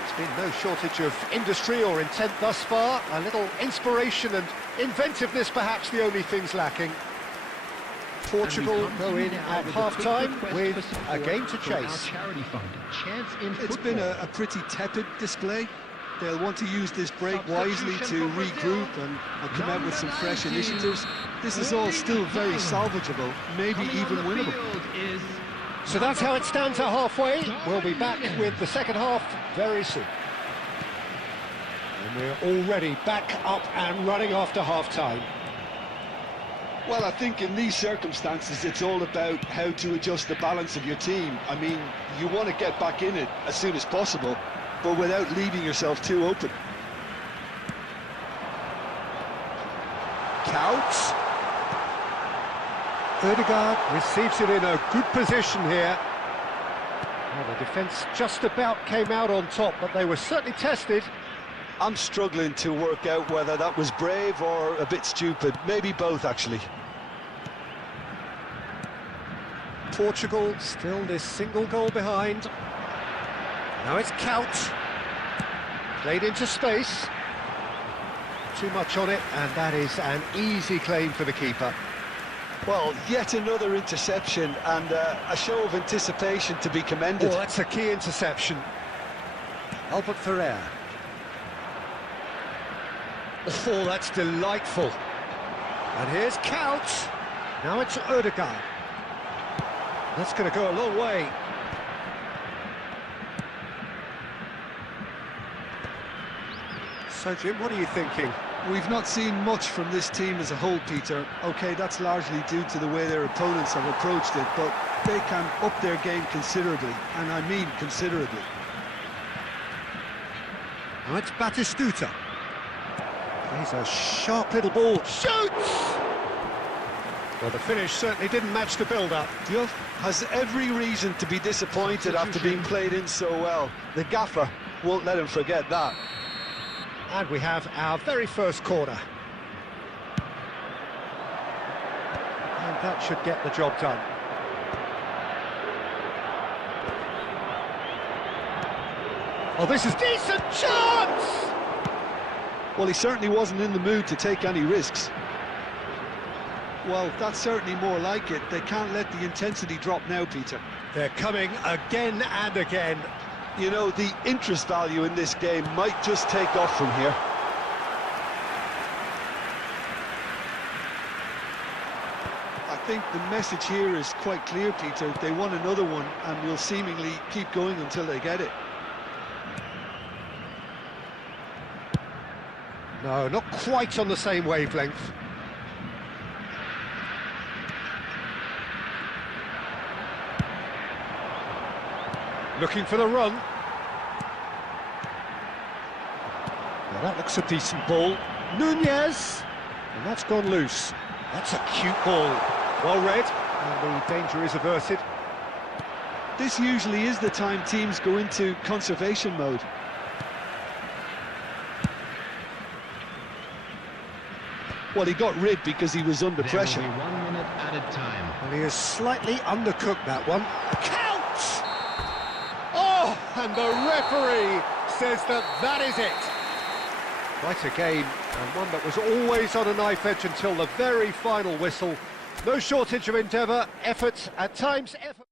There's been no shortage of industry or intent thus far. A little inspiration and inventiveness, perhaps the only things lacking. Portugal go in at half-time with a game to chase. It's been a pretty tepid display. They'll want to use this break wisely to regroup and come out with some fresh initiatives. This is all still very salvageable, maybe even winnable. So that's how it stands at halfway. We'll be back with the second half very soon. And we're already back up and running after half-time. Well, I think in these circumstances, it's all about how to adjust the balance of your team. I mean, you want to get back in it as soon as possible, but without leaving yourself too open. Couch. Ødegaard receives it in a good position here. Well, the defence just about came out on top, but they were certainly tested. I'm struggling to work out whether that was brave or a bit stupid. Maybe both, actually. Portugal still this single goal behind. Now it's Couch. Played into space. Too much on it, and that is an easy claim for the keeper. Well, yet another interception and a show of anticipation to be commended. Oh, that's a key interception. Albert Ferrer. Oh, that's delightful. And here's Couch. Now it's Ødegaard. That's going to go a long way. So, Jim, what are you thinking? We've not seen much from this team as a whole, Peter. OK, that's largely due to the way their opponents have approached it, but they can up their game considerably, and I mean considerably. Now it's Batistuta. He's a sharp little ball. Shoots! Well, the finish certainly didn't match the build-up. Diouf has every reason to be disappointed after being played in so well. The gaffer won't let him forget that. And we have our very first corner. And that should get the job done. Oh, this is decent chance! Well, he certainly wasn't in the mood to take any risks. Well, that's certainly more like it. They can't let the intensity drop now, Peter. They're coming again and again. You know, the interest value in this game might just take off from here. I think the message here is quite clear, Peter. They want another one and will seemingly keep going until they get it. No, not quite on the same wavelength. Looking for the run. Now that looks a decent ball. Nunez! And that's gone loose. That's a cute ball. Well read, and the danger is averted. This usually is the time teams go into conservation mode. Well, he got rid because he was under pressure. There will be 1 minute added time. And he has slightly undercooked that one. Count! Oh, and the referee says that is it. Quite a game, and one that was always on a knife edge until the very final whistle. No shortage of endeavour, effort, at times effort.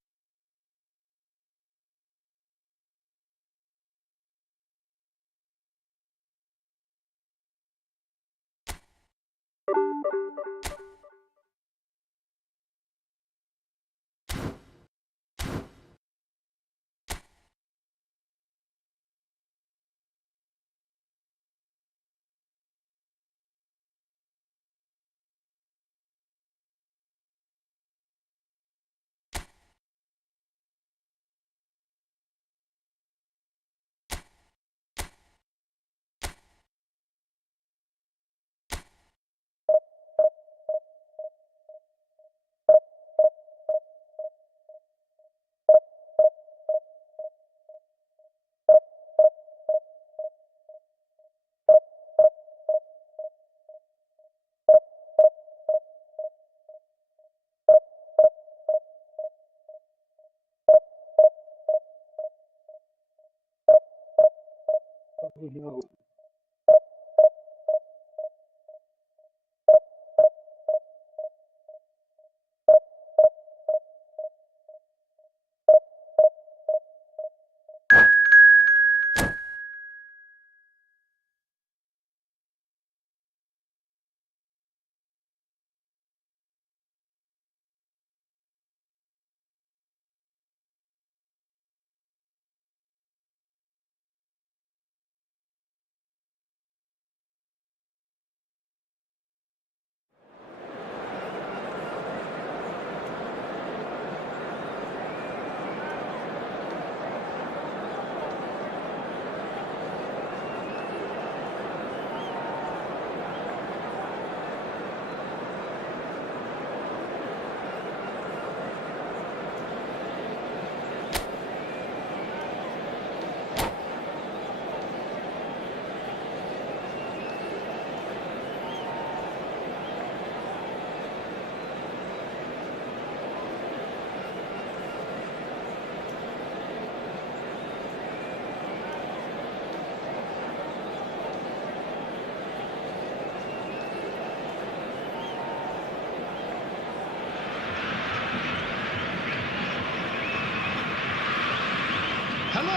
Oh, no.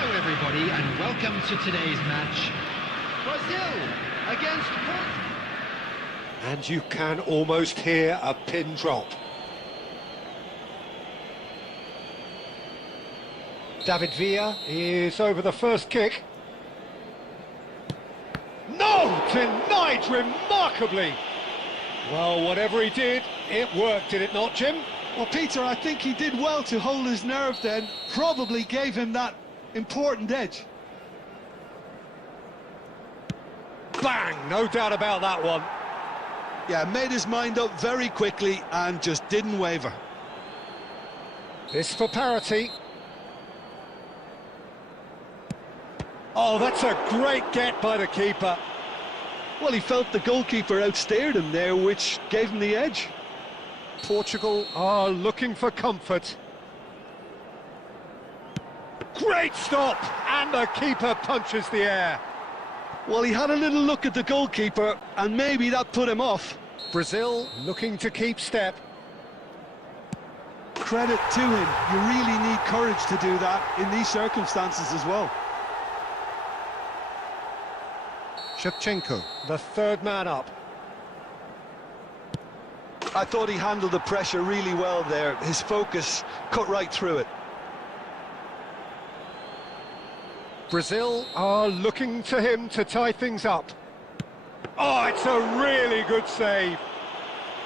Hello everybody and welcome to today's match. Brazil against Portugal. And you can almost hear a pin drop. David Villa is over the first kick. No! Denied remarkably! Well, whatever he did, it worked, did it not, Jim? Well, Peter, I think he did well to hold his nerve then. Probably gave him that important edge. Bang! No doubt about that one. Yeah, made his mind up very quickly and just didn't waver. This for parity. Oh, that's a great get by the keeper. Well, he felt the goalkeeper outstared him there, which gave him the edge. Portugal are looking for comfort. Great stop! And the keeper punches the air. Well, he had a little look at the goalkeeper, and maybe that put him off. Brazil looking to keep step. Credit to him. You really need courage to do that in these circumstances as well. Shevchenko, the third man up. I thought he handled the pressure really well there. His focus cut right through it. Brazil are looking to him to tie things up. Oh, it's a really good save.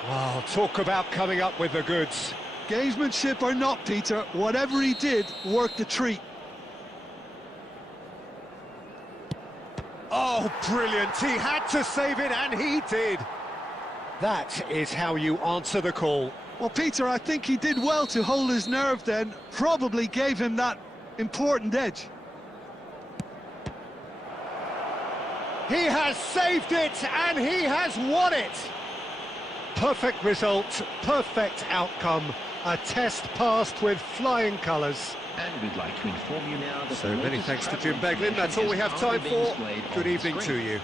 Wow, talk about coming up with the goods. Gamesmanship or not, Peter, whatever he did worked a treat. Oh, brilliant. He had to save it, and he did. That is how you answer the call. Well, Peter, I think he did well to hold his nerve then. Probably gave him that important edge. He has saved it, and he has won it. Perfect result, perfect outcome. A test passed with flying colours. And we'd like to inform you now that So many thanks to Jim Beglin. That's all we have time for. Good evening to you.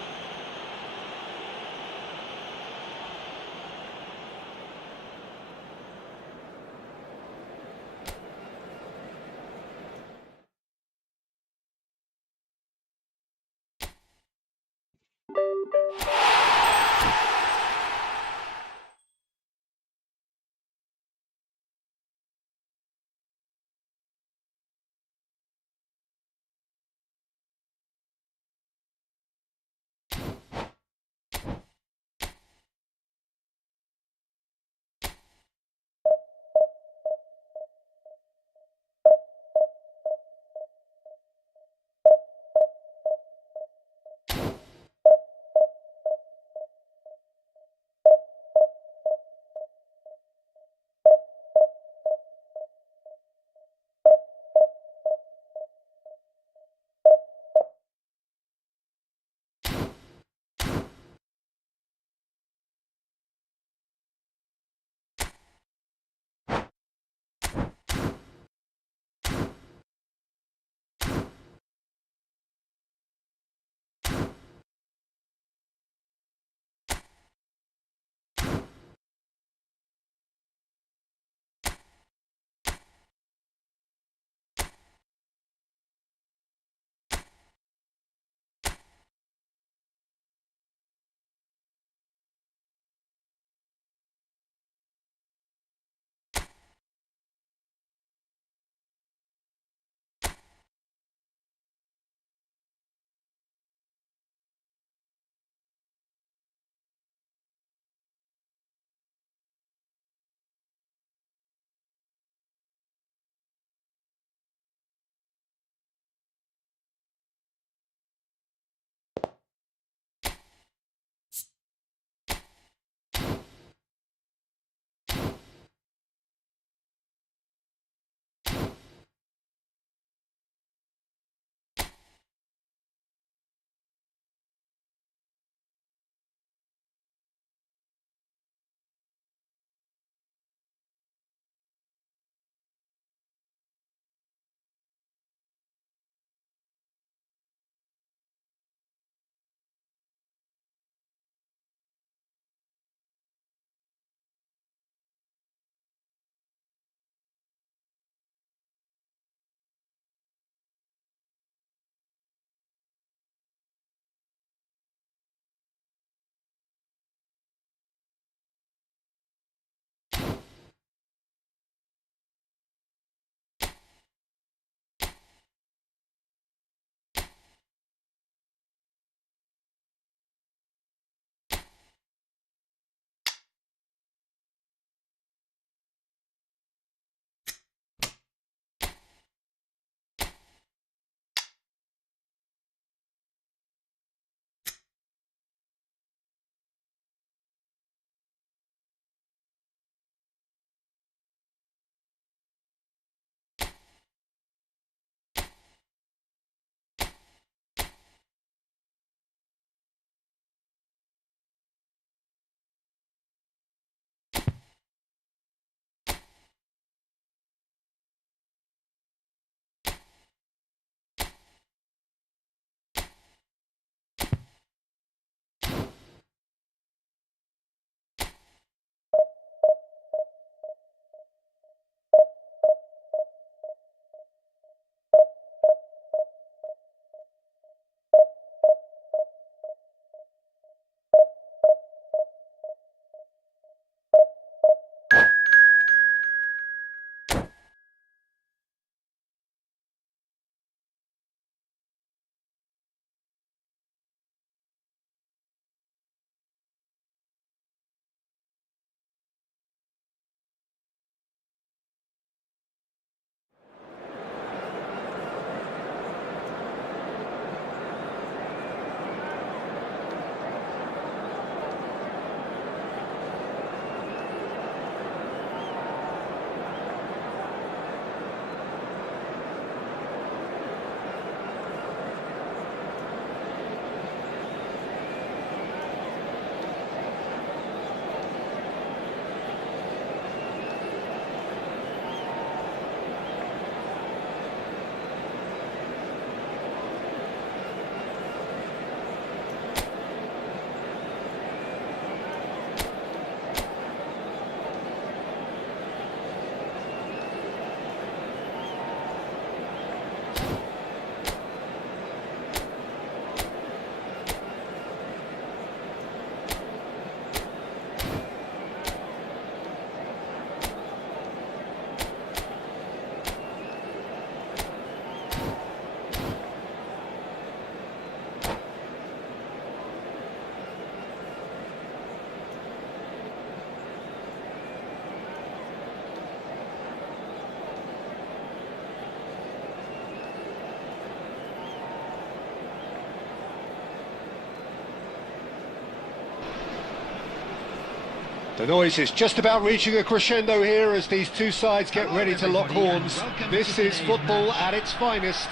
The noise is just about reaching a crescendo here as these two sides get ready to lock horns. This is football at its finest.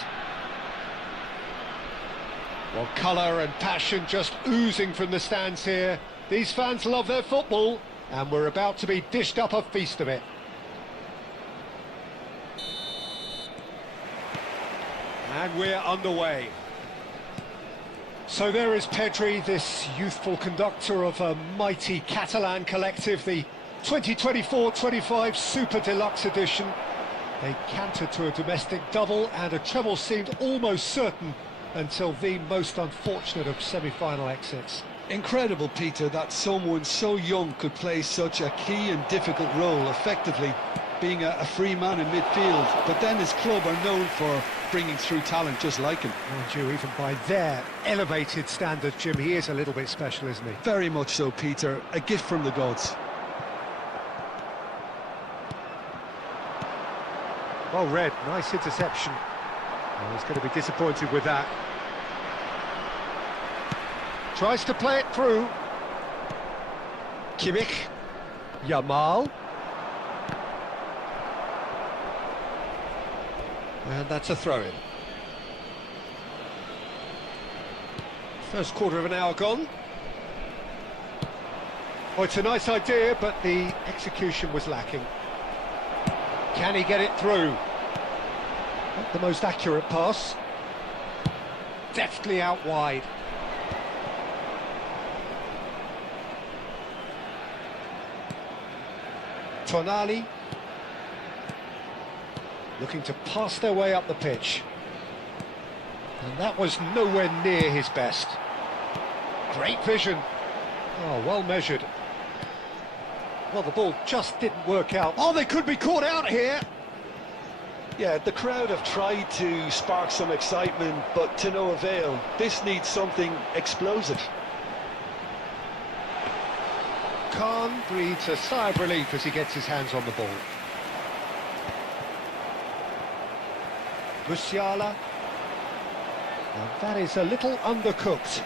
Well, colour and passion just oozing from the stands here. These fans love their football, and we're about to be dished up a feast of it. And we're underway. So there is Pedri, this youthful conductor of a mighty Catalan collective, the 2024-25 Super Deluxe edition. They cantered to a domestic double, and a treble seemed almost certain until the most unfortunate of semi-final exits. Incredible, Peter, that someone so young could play such a key and difficult role, effectively being a free man in midfield. But then his club are known for bringing through talent just like him. Mind you, even by their elevated standard, Jim, he is a little bit special, isn't he? Very much so, Peter. A gift from the gods. Well read, nice interception. Oh, he's going to be disappointed with that. Tries to play it through. Kimmich. Yamal. And that's a throw-in. First quarter of an hour gone. Oh, it's a nice idea, but the execution was lacking. Can he get it through? Not the most accurate pass. Deftly out wide. Tonali. Looking to pass their way up the pitch. And that was nowhere near his best. Great vision. Oh, well measured. Well, the ball just didn't work out. Oh, they could be caught out here. Yeah, the crowd have tried to spark some excitement, but to no avail. This needs something explosive. Khan breathes a sigh of relief as he gets his hands on the ball. Musiala. Now that is a little undercooked.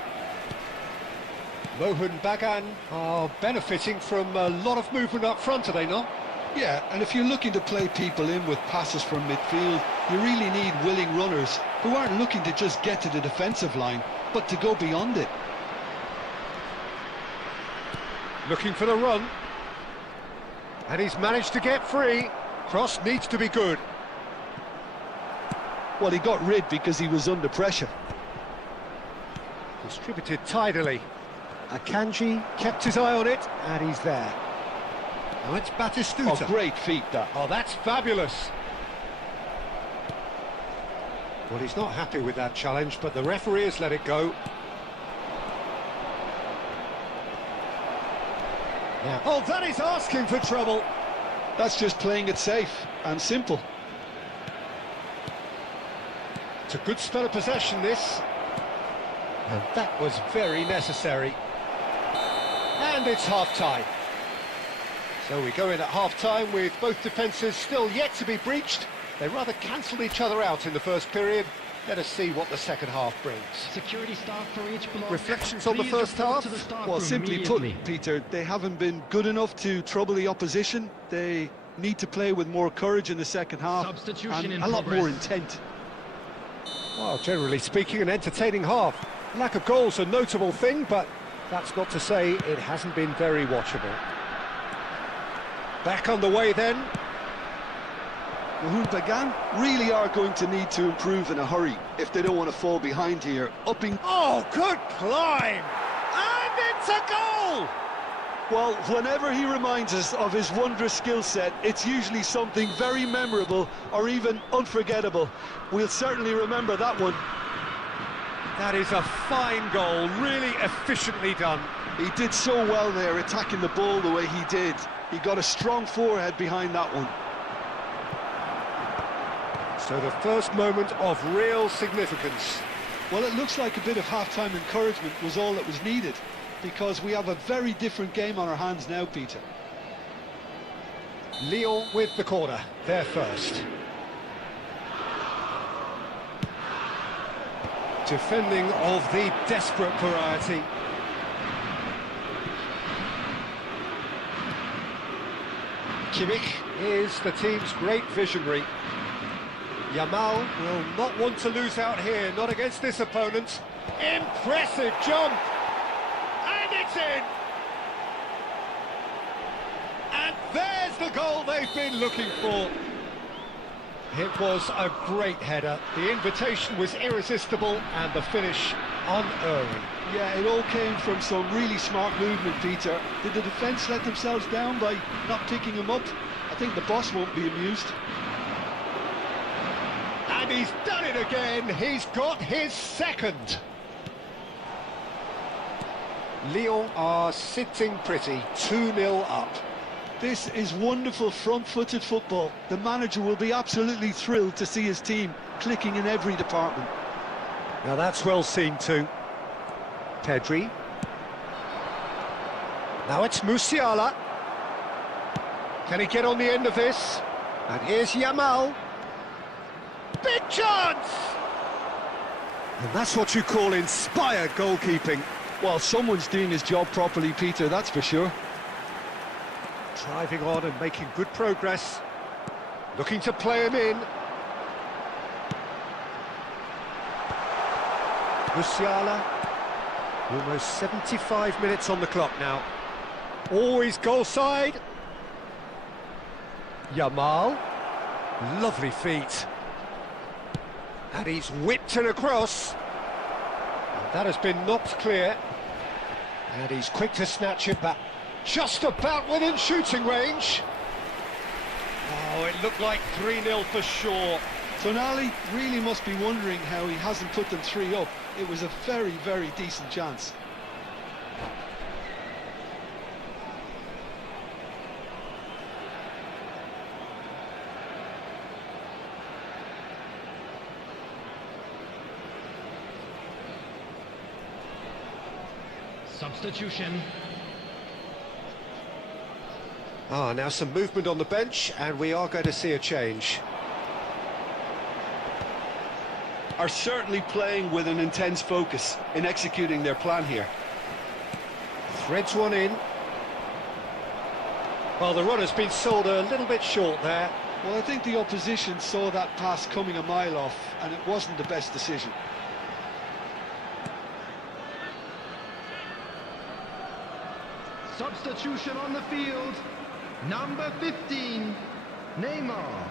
Mohun Bagan are benefiting from a lot of movement up front, are they not? Yeah, and if you're looking to play people in with passes from midfield, you really need willing runners who aren't looking to just get to the defensive line, but to go beyond it. Looking for the run. And he's managed to get free. Cross needs to be good. Well, he got rid because he was under pressure. Distributed tidily. Akanji kept his eye on it, and he's there. Now it's Batistuta. Oh, great feat, that. Oh, that's fabulous. Well, he's not happy with that challenge, but the referee has let it go. Now, oh, that is asking for trouble. That's just playing it safe and simple. It's a good spell of possession, this. And that was very necessary. And it's half-time. So we go in at half-time with both defences still yet to be breached. They rather cancelled each other out in the first period. Let us see what the second half brings. Security staff for each block. Reflections on the first half? Well, simply put, Peter, they haven't been good enough to trouble the opposition. They need to play with more courage in the second half. Substitution and in a lot progress. more intent. Well, generally speaking, an entertaining half. Lack of goals a notable thing, but that's not to say it hasn't been very watchable. Back on the way then. Mohun Bagan really are going to need to improve in a hurry if they don't want to fall behind here. Oh, good climb! And it's a goal! Well, whenever he reminds us of his wondrous skill set, it's usually something very memorable or even unforgettable. We'll certainly remember that one. That is a fine goal, really efficiently done. He did so well there, attacking the ball the way he did. He got a strong forehead behind that one. So the first moment of real significance. Well, it looks like a bit of half-time encouragement was all that was needed, because we have a very different game on our hands now, Peter. Lyon with the corner, they're first. Defending of the desperate variety. Kimmich is the team's great visionary. Yamal will not want to lose out here, not against this opponent. Impressive jump! And it's in! And there's the goal they've been looking for. It was a great header. The invitation was irresistible and the finish unerring. Yeah, it all came from some really smart movement, Peter. Did the defence let themselves down by not picking him up? I think the boss won't be amused. And he's done it again. He's got his second. Lyon are sitting pretty, 2-0 up. This is wonderful front-footed football. The manager will be absolutely thrilled to see his team clicking in every department. Now that's well seen too. Pedri. Now it's Musiala. Can he get on the end of this? And here's Yamal. Big chance! And that's what you call inspired goalkeeping. Well, someone's doing his job properly, Peter, that's for sure. Driving on and making good progress. Looking to play him in. Musiala. Almost 75 minutes on the clock now. Always goal side. Yamal. Lovely feet. And he's whipped it across. And that has been knocked clear. And he's quick to snatch it back. Just about within shooting range. Oh, it looked like 3-0 for sure. Tonali really must be wondering how he hasn't put them 3 up. It was a very, very decent chance. Substitution. Now some movement on the bench, and we are going to see a change. Are certainly playing with an intense focus in executing their plan here. Threads one in. Well, the runner's been sold a little bit short there. Well, I think the opposition saw that pass coming a mile off, and it wasn't the best decision. Substitution on the field. Number 15, Neymar.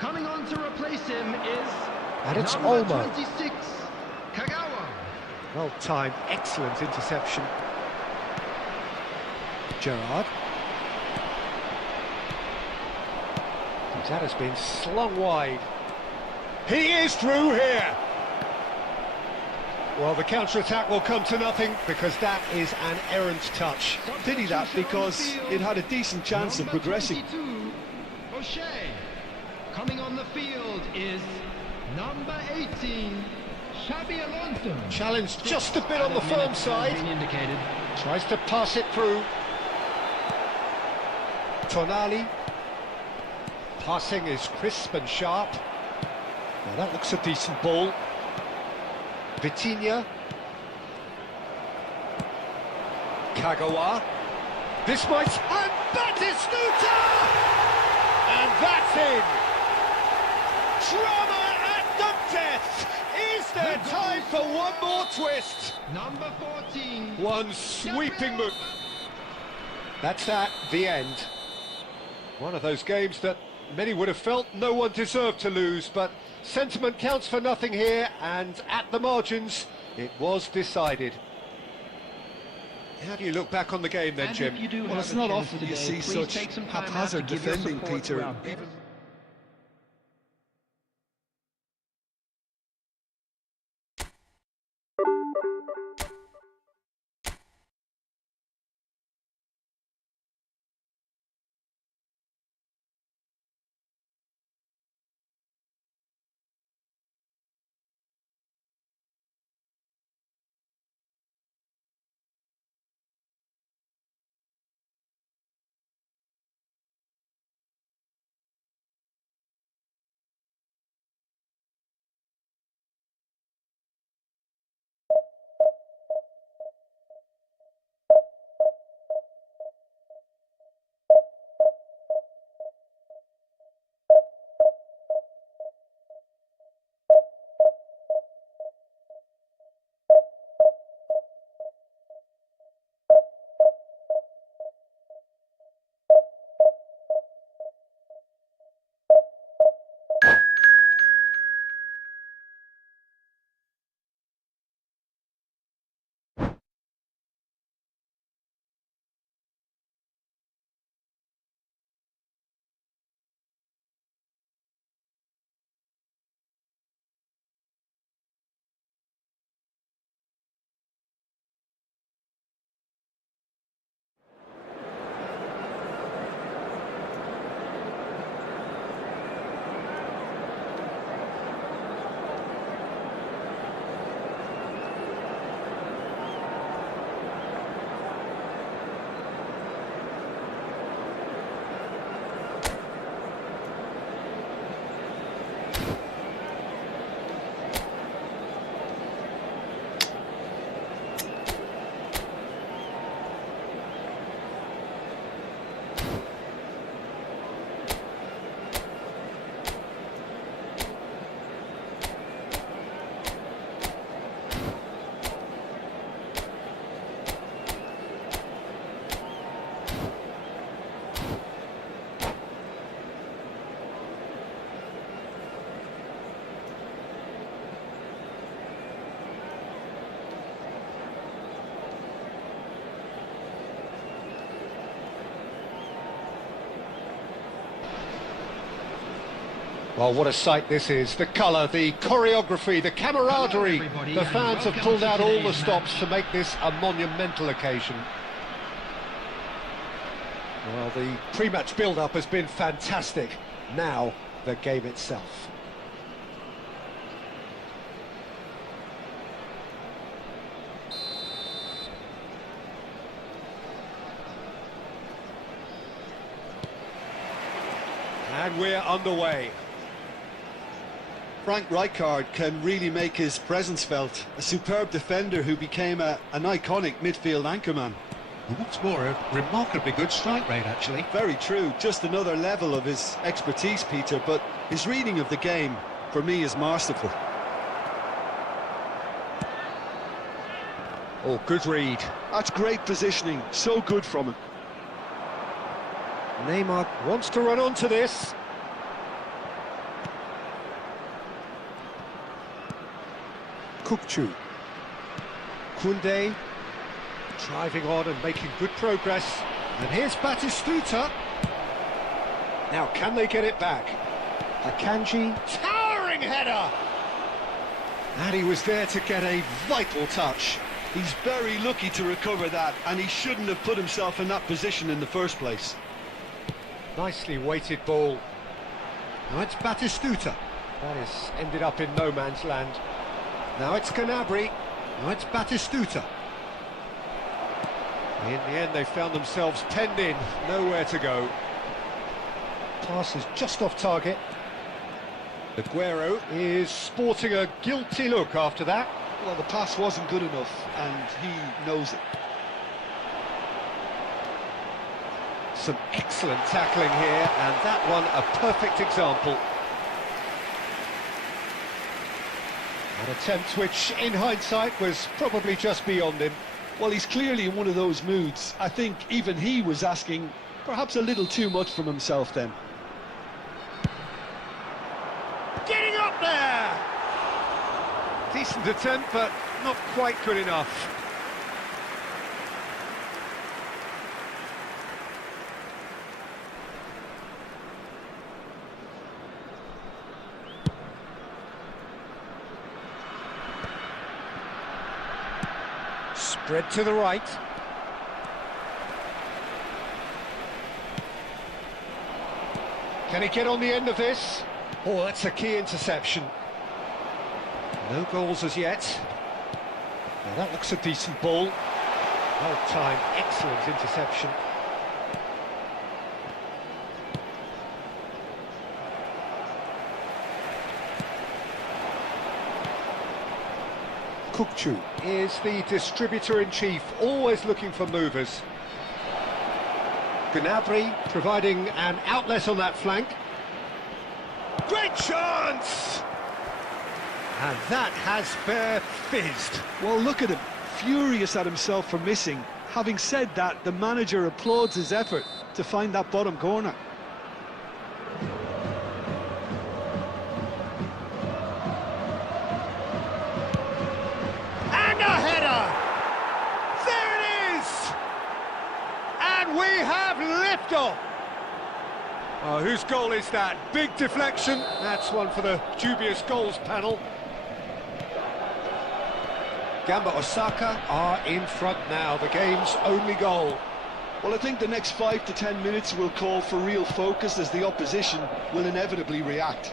Coming on to replace him is and it's number Olmo. 26, Kagawa. Well timed, excellent interception. Gerrard. That has been slung wide. He is through here. Well, the counter-attack will come to nothing because that is an errant touch. Pity that, because it had a decent chance of progressing. 22, O'Shea. Coming on the field is number 18, Xabi Alonso. Challenged just a bit on the firm side. Indicated. Tries to pass it through. Tonali. Passing is crisp and sharp. Well, that looks a decent ball. Vitinha. Kagawa. This might... And Batistuta! And that's in! Drama at the death! Is there time for one more twist? Number 14. One sweeping move. That's that, the end. One of those games that many would have felt no one deserved to lose, but sentiment counts for nothing here, and at the margins, it was decided. How do you look back on the game then, Jim? Well, it's not often you see such haphazard defending, Peter. Well, what a sight this is. The colour, the choreography, the camaraderie. The fans have pulled out all the stops to make this a monumental occasion. Well, the pre-match build-up has been fantastic. Now, the game itself. And we're underway. Frank Rijkaard can really make his presence felt. A superb defender who became an iconic midfield anchorman. And what's more, a remarkably good strike rate, actually. Very true. Just another level of his expertise, Peter, but his reading of the game, for me, is masterful. Oh, good read. That's great positioning. So good from him. Neymar wants to run onto this. Kukçu. Koundé driving on and making good progress. And here's Batistuta. Now, can they get it back? Akanji, towering header! And he was there to get a vital touch. He's very lucky to recover that, and he shouldn't have put himself in that position in the first place. Nicely weighted ball. Now it's Batistuta. That has ended up in no man's land. Now it's Gnabry. Now it's Batistuta. In the end, they found themselves penned in, nowhere to go. Pass is just off target. Aguero is sporting a guilty look after that. Well, the pass wasn't good enough, and he knows it. Some excellent tackling here, and that one a perfect example. An attempt which, in hindsight, was probably just beyond him. Well, he's clearly in one of those moods. I think even he was asking perhaps a little too much from himself then. Getting up there! Decent attempt, but not quite good enough. Spread to the right. Can he get on the end of this? Oh, that's a key interception. No goals as yet. Now that looks a decent ball. Well timed, excellent interception. Kukçu is the distributor-in-chief, always looking for movers. Gnabry providing an outlet on that flank. Great chance! And that has fair fizzed. Well, look at him, furious at himself for missing. Having said that, the manager applauds his effort to find that bottom corner. And a header! There it is! And we have liftoff! Oh, whose goal is that? Big deflection. That's one for the dubious goals panel. Gamba Osaka are in front now, the game's only goal. Well, I think the next 5 to 10 minutes will call for real focus as the opposition will inevitably react.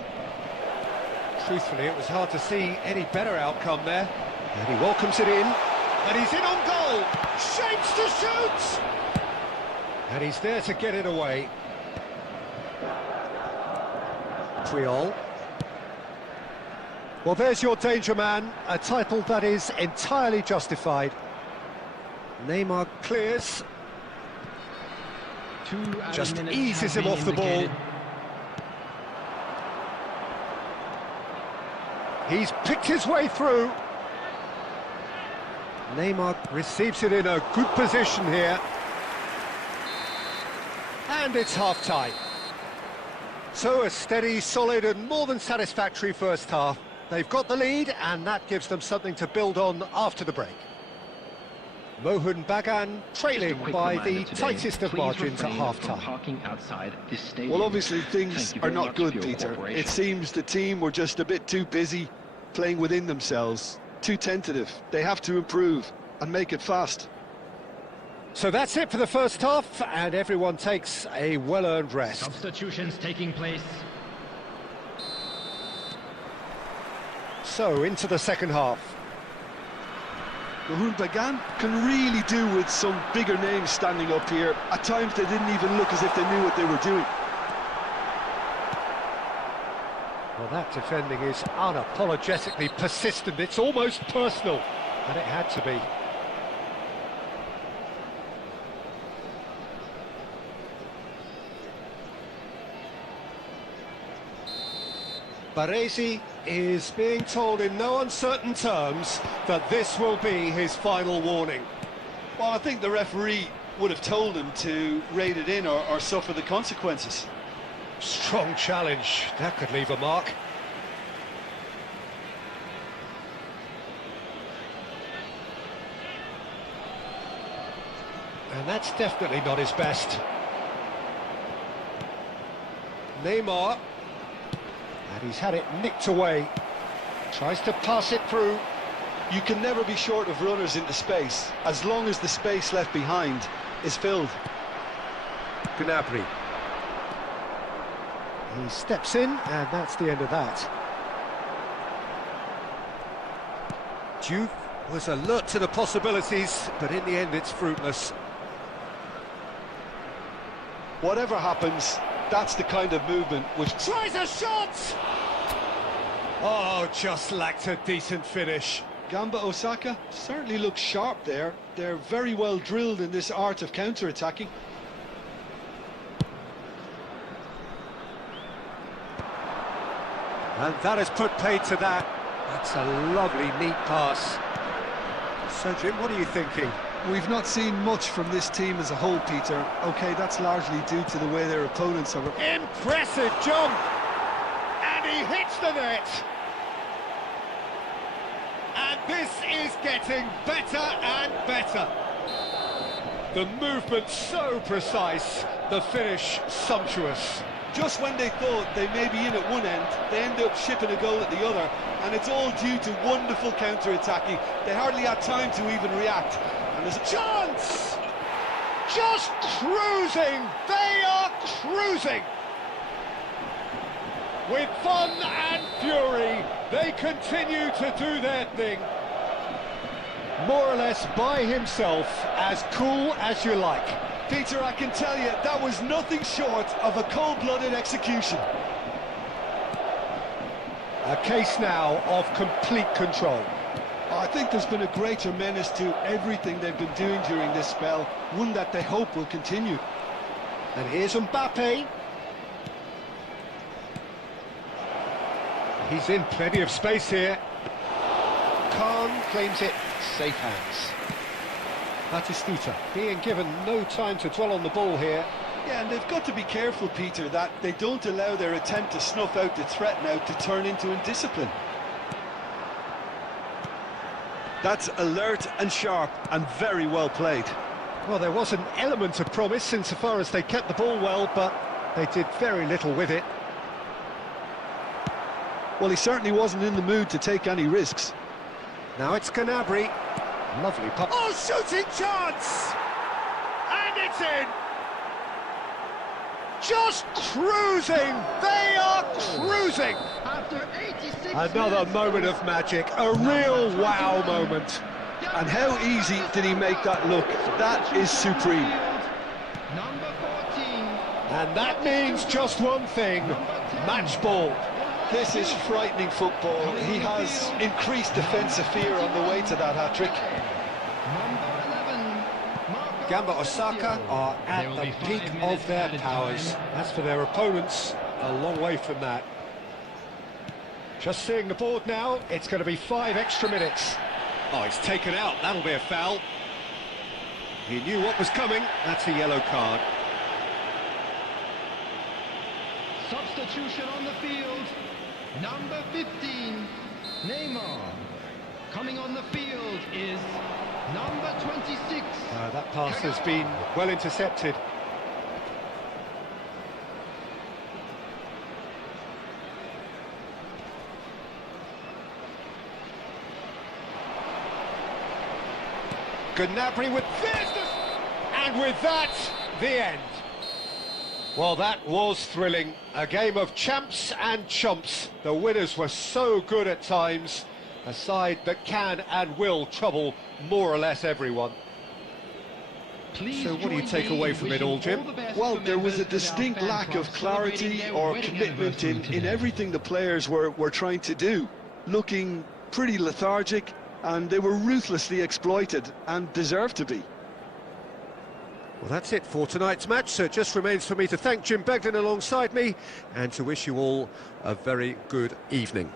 Truthfully, it was hard to see any better outcome there. And he welcomes it in. And he's in on goal. Shapes to shoot! And he's there to get it away. Triol. Well, there's your danger man, a title that is entirely justified. Neymar clears. Just eases him off the ball. He's picked his way through. Neymar receives it in a good position here. And it's half-time. So a steady, solid and more than satisfactory first half. They've got the lead and that gives them something to build on after the break. Mohun Bagan trailing by the tightest of margins at half-time. Parking outside this stadium. Well, obviously things are not good, Peter. It seems the team were just a bit too busy playing within themselves, too tentative. They have to improve and make it fast. So that's it for the first half, and everyone takes a well-earned rest. Substitutions taking place. So, into the second half. Mohun Bagan can really do with some bigger names standing up here. At times they didn't even look as if they knew what they were doing. Well, that defending is unapologetically persistent. It's almost personal, and it had to be. Baresi is being told in no uncertain terms that this will be his final warning. Well, I think the referee would have told him to rate it in or suffer the consequences. Strong challenge, that could leave a mark. And that's definitely not his best. Neymar. And he's had it nicked away. Tries to pass it through. You can never be short of runners into space, as long as the space left behind is filled. Gnabry. He steps in, and that's the end of that. Juve was alert to the possibilities, but in the end it's fruitless. Whatever happens, that's the kind of movement which... Tries a shot! Oh, just lacked a decent finish. Gamba Osaka certainly looks sharp there. They're very well drilled in this art of counter-attacking. And that has put paid to that. That's a lovely, neat pass. So, Jim, what are you thinking? We've not seen much from this team as a whole, Peter. OK, that's largely due to the way their opponents are... Impressive jump! And he hits the net! And this is getting better and better. The movement so precise, the finish sumptuous. Just when they thought they may be in at one end, they end up shipping a goal at the other, and it's all due to wonderful counter-attacking. They hardly had time to even react. And there's a chance! Just cruising! They are cruising! With fun and fury, they continue to do their thing. More or less by himself, as cool as you like. Peter, I can tell you, that was nothing short of a cold-blooded execution. A case now of complete control. I think there's been a greater menace to everything they've been doing during this spell, one that they hope will continue. And here's Mbappe. He's in plenty of space here. Khan claims it, safe hands. Batistuta being given no time to dwell on the ball here. Yeah, and they've got to be careful, Peter, that they don't allow their attempt to snuff out the threat now to turn into indiscipline. That's alert and sharp and very well played. Well, there was an element of promise insofar as they kept the ball well, but they did very little with it. Well, he certainly wasn't in the mood to take any risks. Now it's Gnabry. Lovely pop. Oh, shooting chance! And it's in! Just cruising! They are cruising! After 86 Another moment of magic, a real wow moment. And how easy did he make that look? That is supreme. Number 14. And that means just one thing, match ball. This is frightening football. He has increased defensive fear on the way to that hat-trick. Gamba Osaka are at the peak of their powers. As for their opponents, a long way from that. Just seeing the board now, it's going to be 5 extra minutes. Oh, he's taken out, that'll be a foul. He knew what was coming, that's a yellow card. Substitution on the field. Number 15, Neymar. Coming on the field is number 12. 26. That pass has been well intercepted. Gnabry with this, and with that, the end. Well, that was thrilling. A game of champs and chumps. The winners were so good at times. A side that can and will trouble more or less everyone. So what do you take away from it all, Jim? Well, there was a distinct lack of clarity or commitment in everything the players were trying to do. Looking pretty lethargic, and they were ruthlessly exploited and deserved to be. Well, that's it for tonight's match, so it just remains for me to thank Jim Begden alongside me and to wish you all a very good evening.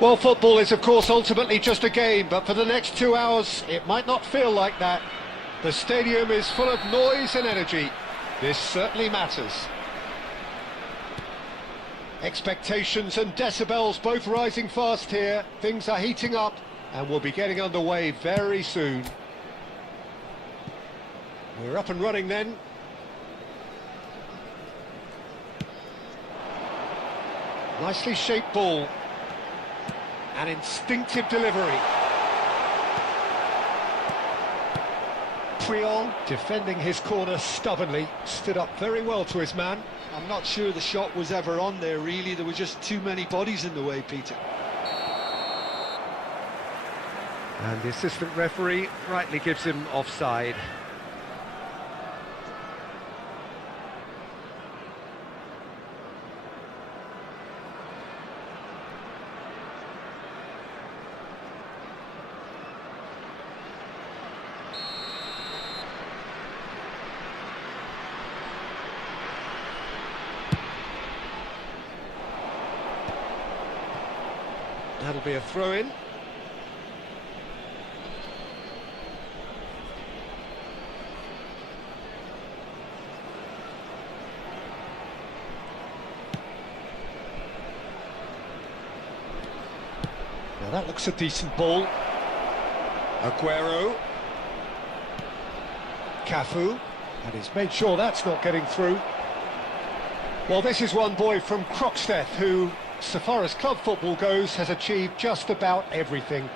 Well, football is of course ultimately just a game, but for the next 2 hours it might not feel like that. The stadium is full of noise and energy. This certainly matters. Expectations and decibels both rising fast here. Things are heating up and we'll be getting underway very soon. We're up and running then. Nicely shaped ball. An instinctive delivery. Priol defending his corner stubbornly, stood up very well to his man. I'm not sure the shot was ever on there, really. There were just too many bodies in the way, Peter. And the assistant referee rightly gives him offside. That'll be a throw-in. Now that looks a decent ball. Aguero. Cafu. And he's made sure that's not getting through. Well, this is one boy from Croxteth who, so far as club football goes, has achieved just about everything.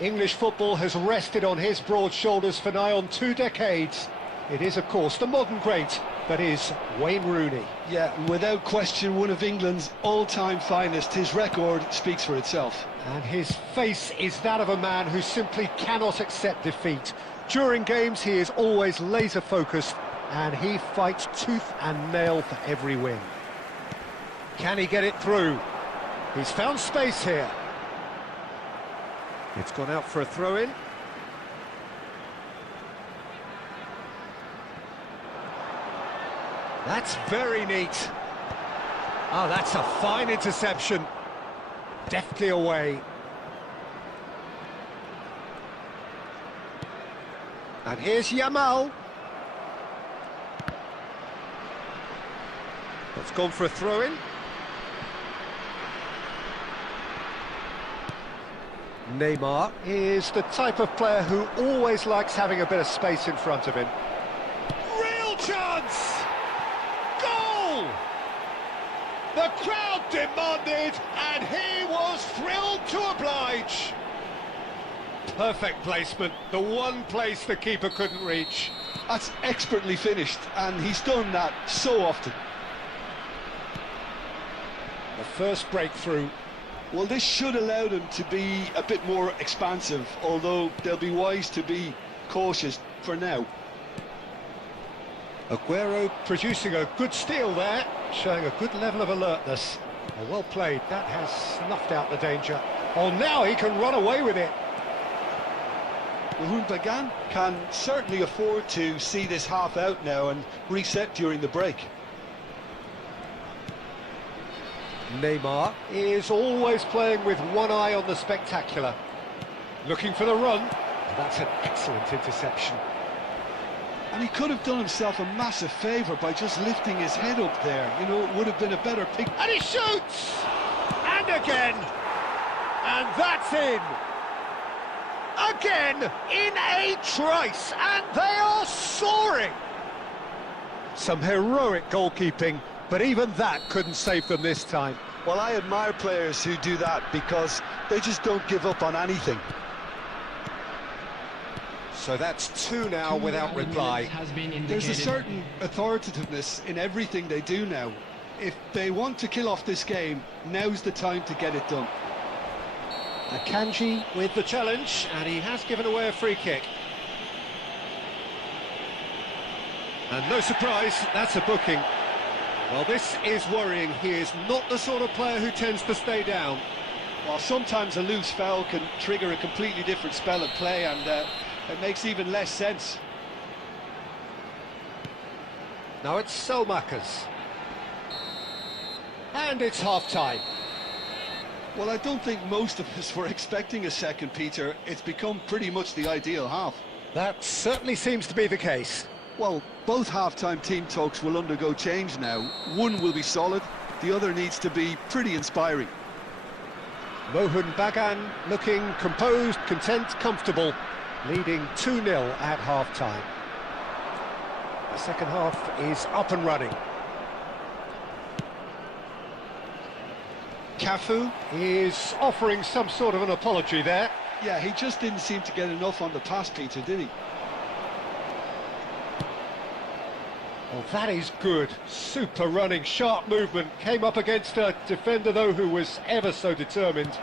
English football has rested on his broad shoulders for nigh on 2 decades. It is, of course, the modern great that is Wayne Rooney. Yeah, without question, one of England's all-time finest. His record speaks for itself. And his face is that of a man who simply cannot accept defeat. During games, he is always laser-focused, and he fights tooth and nail for every win. Can he get it through? He's found space here. It's gone out for a throw-in. That's very neat. Oh, that's a fine interception. Deftly away. And here's Yamal. That's gone for a throw-in. Neymar is the type of player who always likes having a bit of space in front of him. Real chance! Goal! The crowd demanded, and he was thrilled to oblige. Perfect placement, the one place the keeper couldn't reach. That's expertly finished, and he's done that so often. The first breakthrough. Well, this should allow them to be a bit more expansive, although they'll be wise to be cautious for now. Aguero producing a good steal there, showing a good level of alertness. Well played, that has snuffed out the danger. Oh, now he can run away with it. Bagan can certainly afford to see this half out now and reset during the break. Neymar is always playing with one eye on the spectacular. Looking for the run. That's an excellent interception. And he could have done himself a massive favour by just lifting his head up there. You know, it would have been a better pick. And he shoots! And again! And that's in! Again, in a trice, and they are soaring! Some heroic goalkeeping, but even that couldn't save them this time. Well, I admire players who do that because they just don't give up on anything. So that's 2 now without reply. There's a certain authoritativeness in everything they do now. If they want to kill off this game, now's the time to get it done. Akanji with the challenge, and he has given away a free kick. And no surprise, that's a booking. Well, this is worrying. He is not the sort of player who tends to stay down. Well, sometimes a loose foul can trigger a completely different spell of play, and it makes even less sense. Now it's Selmakers. And it's half-time. Well, I don't think most of us were expecting a second, Peter. It's become pretty much the ideal half. That certainly seems to be the case. Well, both half-time team talks will undergo change now. One will be solid, the other needs to be pretty inspiring. Mohun Bagan looking composed, content, comfortable, leading 2-0 at half-time. The second half is up and running. Cafu is offering some sort of an apology there. Yeah, he just didn't seem to get enough on the pass, Peter, did he? Well, that is good. Super running, sharp movement. Came up against a defender, though, who was ever so determined.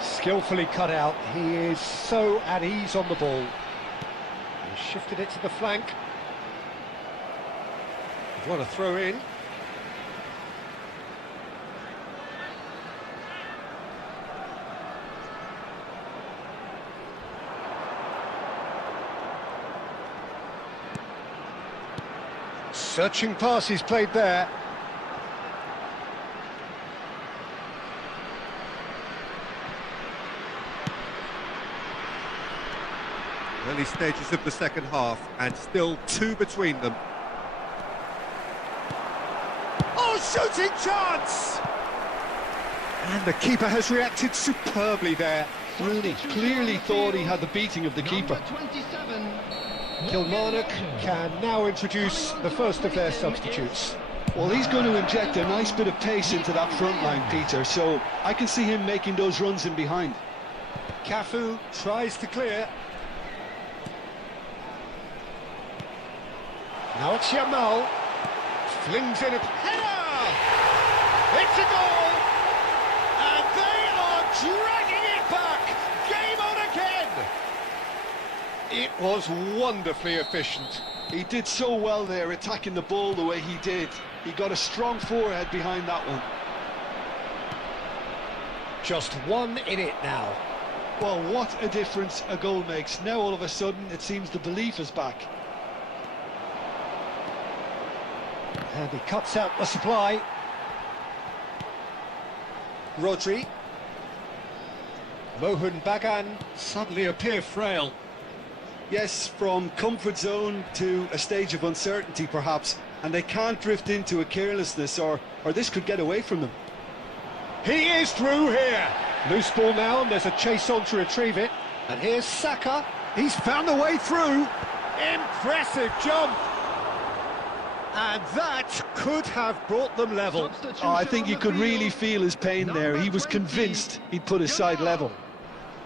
Skillfully cut out. He is so at ease on the ball. He shifted it to the flank. What a throw in. Searching pass he's played there. Early stages of the second half, and still 2 between them. Oh, shooting chance! And the keeper has reacted superbly there. Rooney clearly thought he had the beating of the keeper. 27. Kilmarnock can now introduce the first of their substitutes. Well, he's going to inject a nice bit of pace into that front line, Peter, so I can see him making those runs in behind. Cafu tries to clear. Now it's Yamal. Flings in a header! It's a goal! And they are dragging it back! Game on again! It was wonderfully efficient. He did so well there, attacking the ball the way he did. He got a strong forehead behind that one. Just one in it now. Well, what a difference a goal makes. Now all of a sudden it seems the belief is back. And he cuts out the supply. Rodri. Mohun Bagan suddenly appear frail. Yes, from comfort zone to a stage of uncertainty perhaps, and they can't drift into a carelessness or this could get away from them. He is through here. Loose ball now, and there's a chase on to retrieve it. And here's Saka. He's found a way through. Impressive jump. And that could have brought them level. Oh, I think you could really feel his pain there. He was convinced he'd put his side level.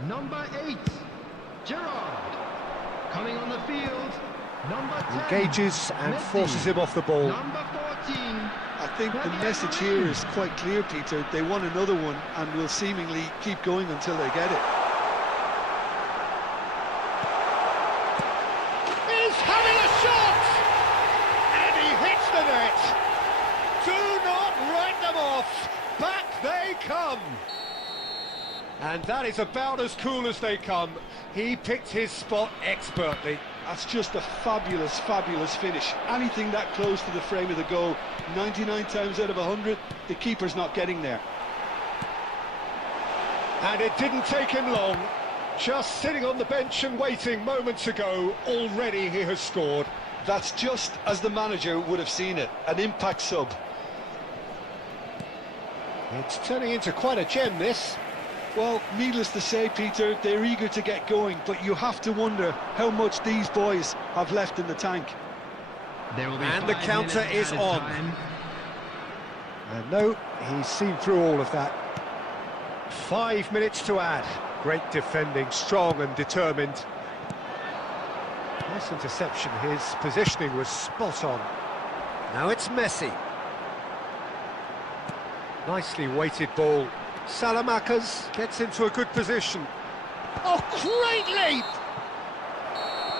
Number 8, Gerrard. Coming on the field, number 10. Engages and forces him off the ball. Number 14. I think the message here is quite clear, Peter. They want another one and will seemingly keep going until they get it. He's having a shot! And he hits the net. Do not write them off. Back they come. And that is about as cool as they come. He picked his spot expertly. That's just a fabulous, fabulous finish. Anything that close to the frame of the goal, 99 times out of 100, the keeper's not getting there. And it didn't take him long. Just sitting on the bench and waiting moments ago, already he has scored. That's just as the manager would have seen it, an impact sub. It's turning into quite a gem, this. Well, needless to say, Peter, they're eager to get going, but you have to wonder how much these boys have left in the tank. And the counter is on. And no, he's seen through all of that. 5 minutes to add. Great defending, strong and determined. Nice interception, his positioning was spot on. Now it's Messi. Nicely weighted ball. Salamakers gets into a good position. Oh, great leap!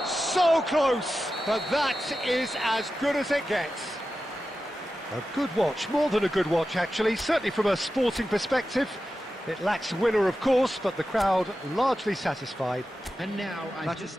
So close, but that is as good as it gets. A good watch, more than a good watch actually, certainly from a sporting perspective. It lacks winner, of course, but the crowd largely satisfied. And now I just...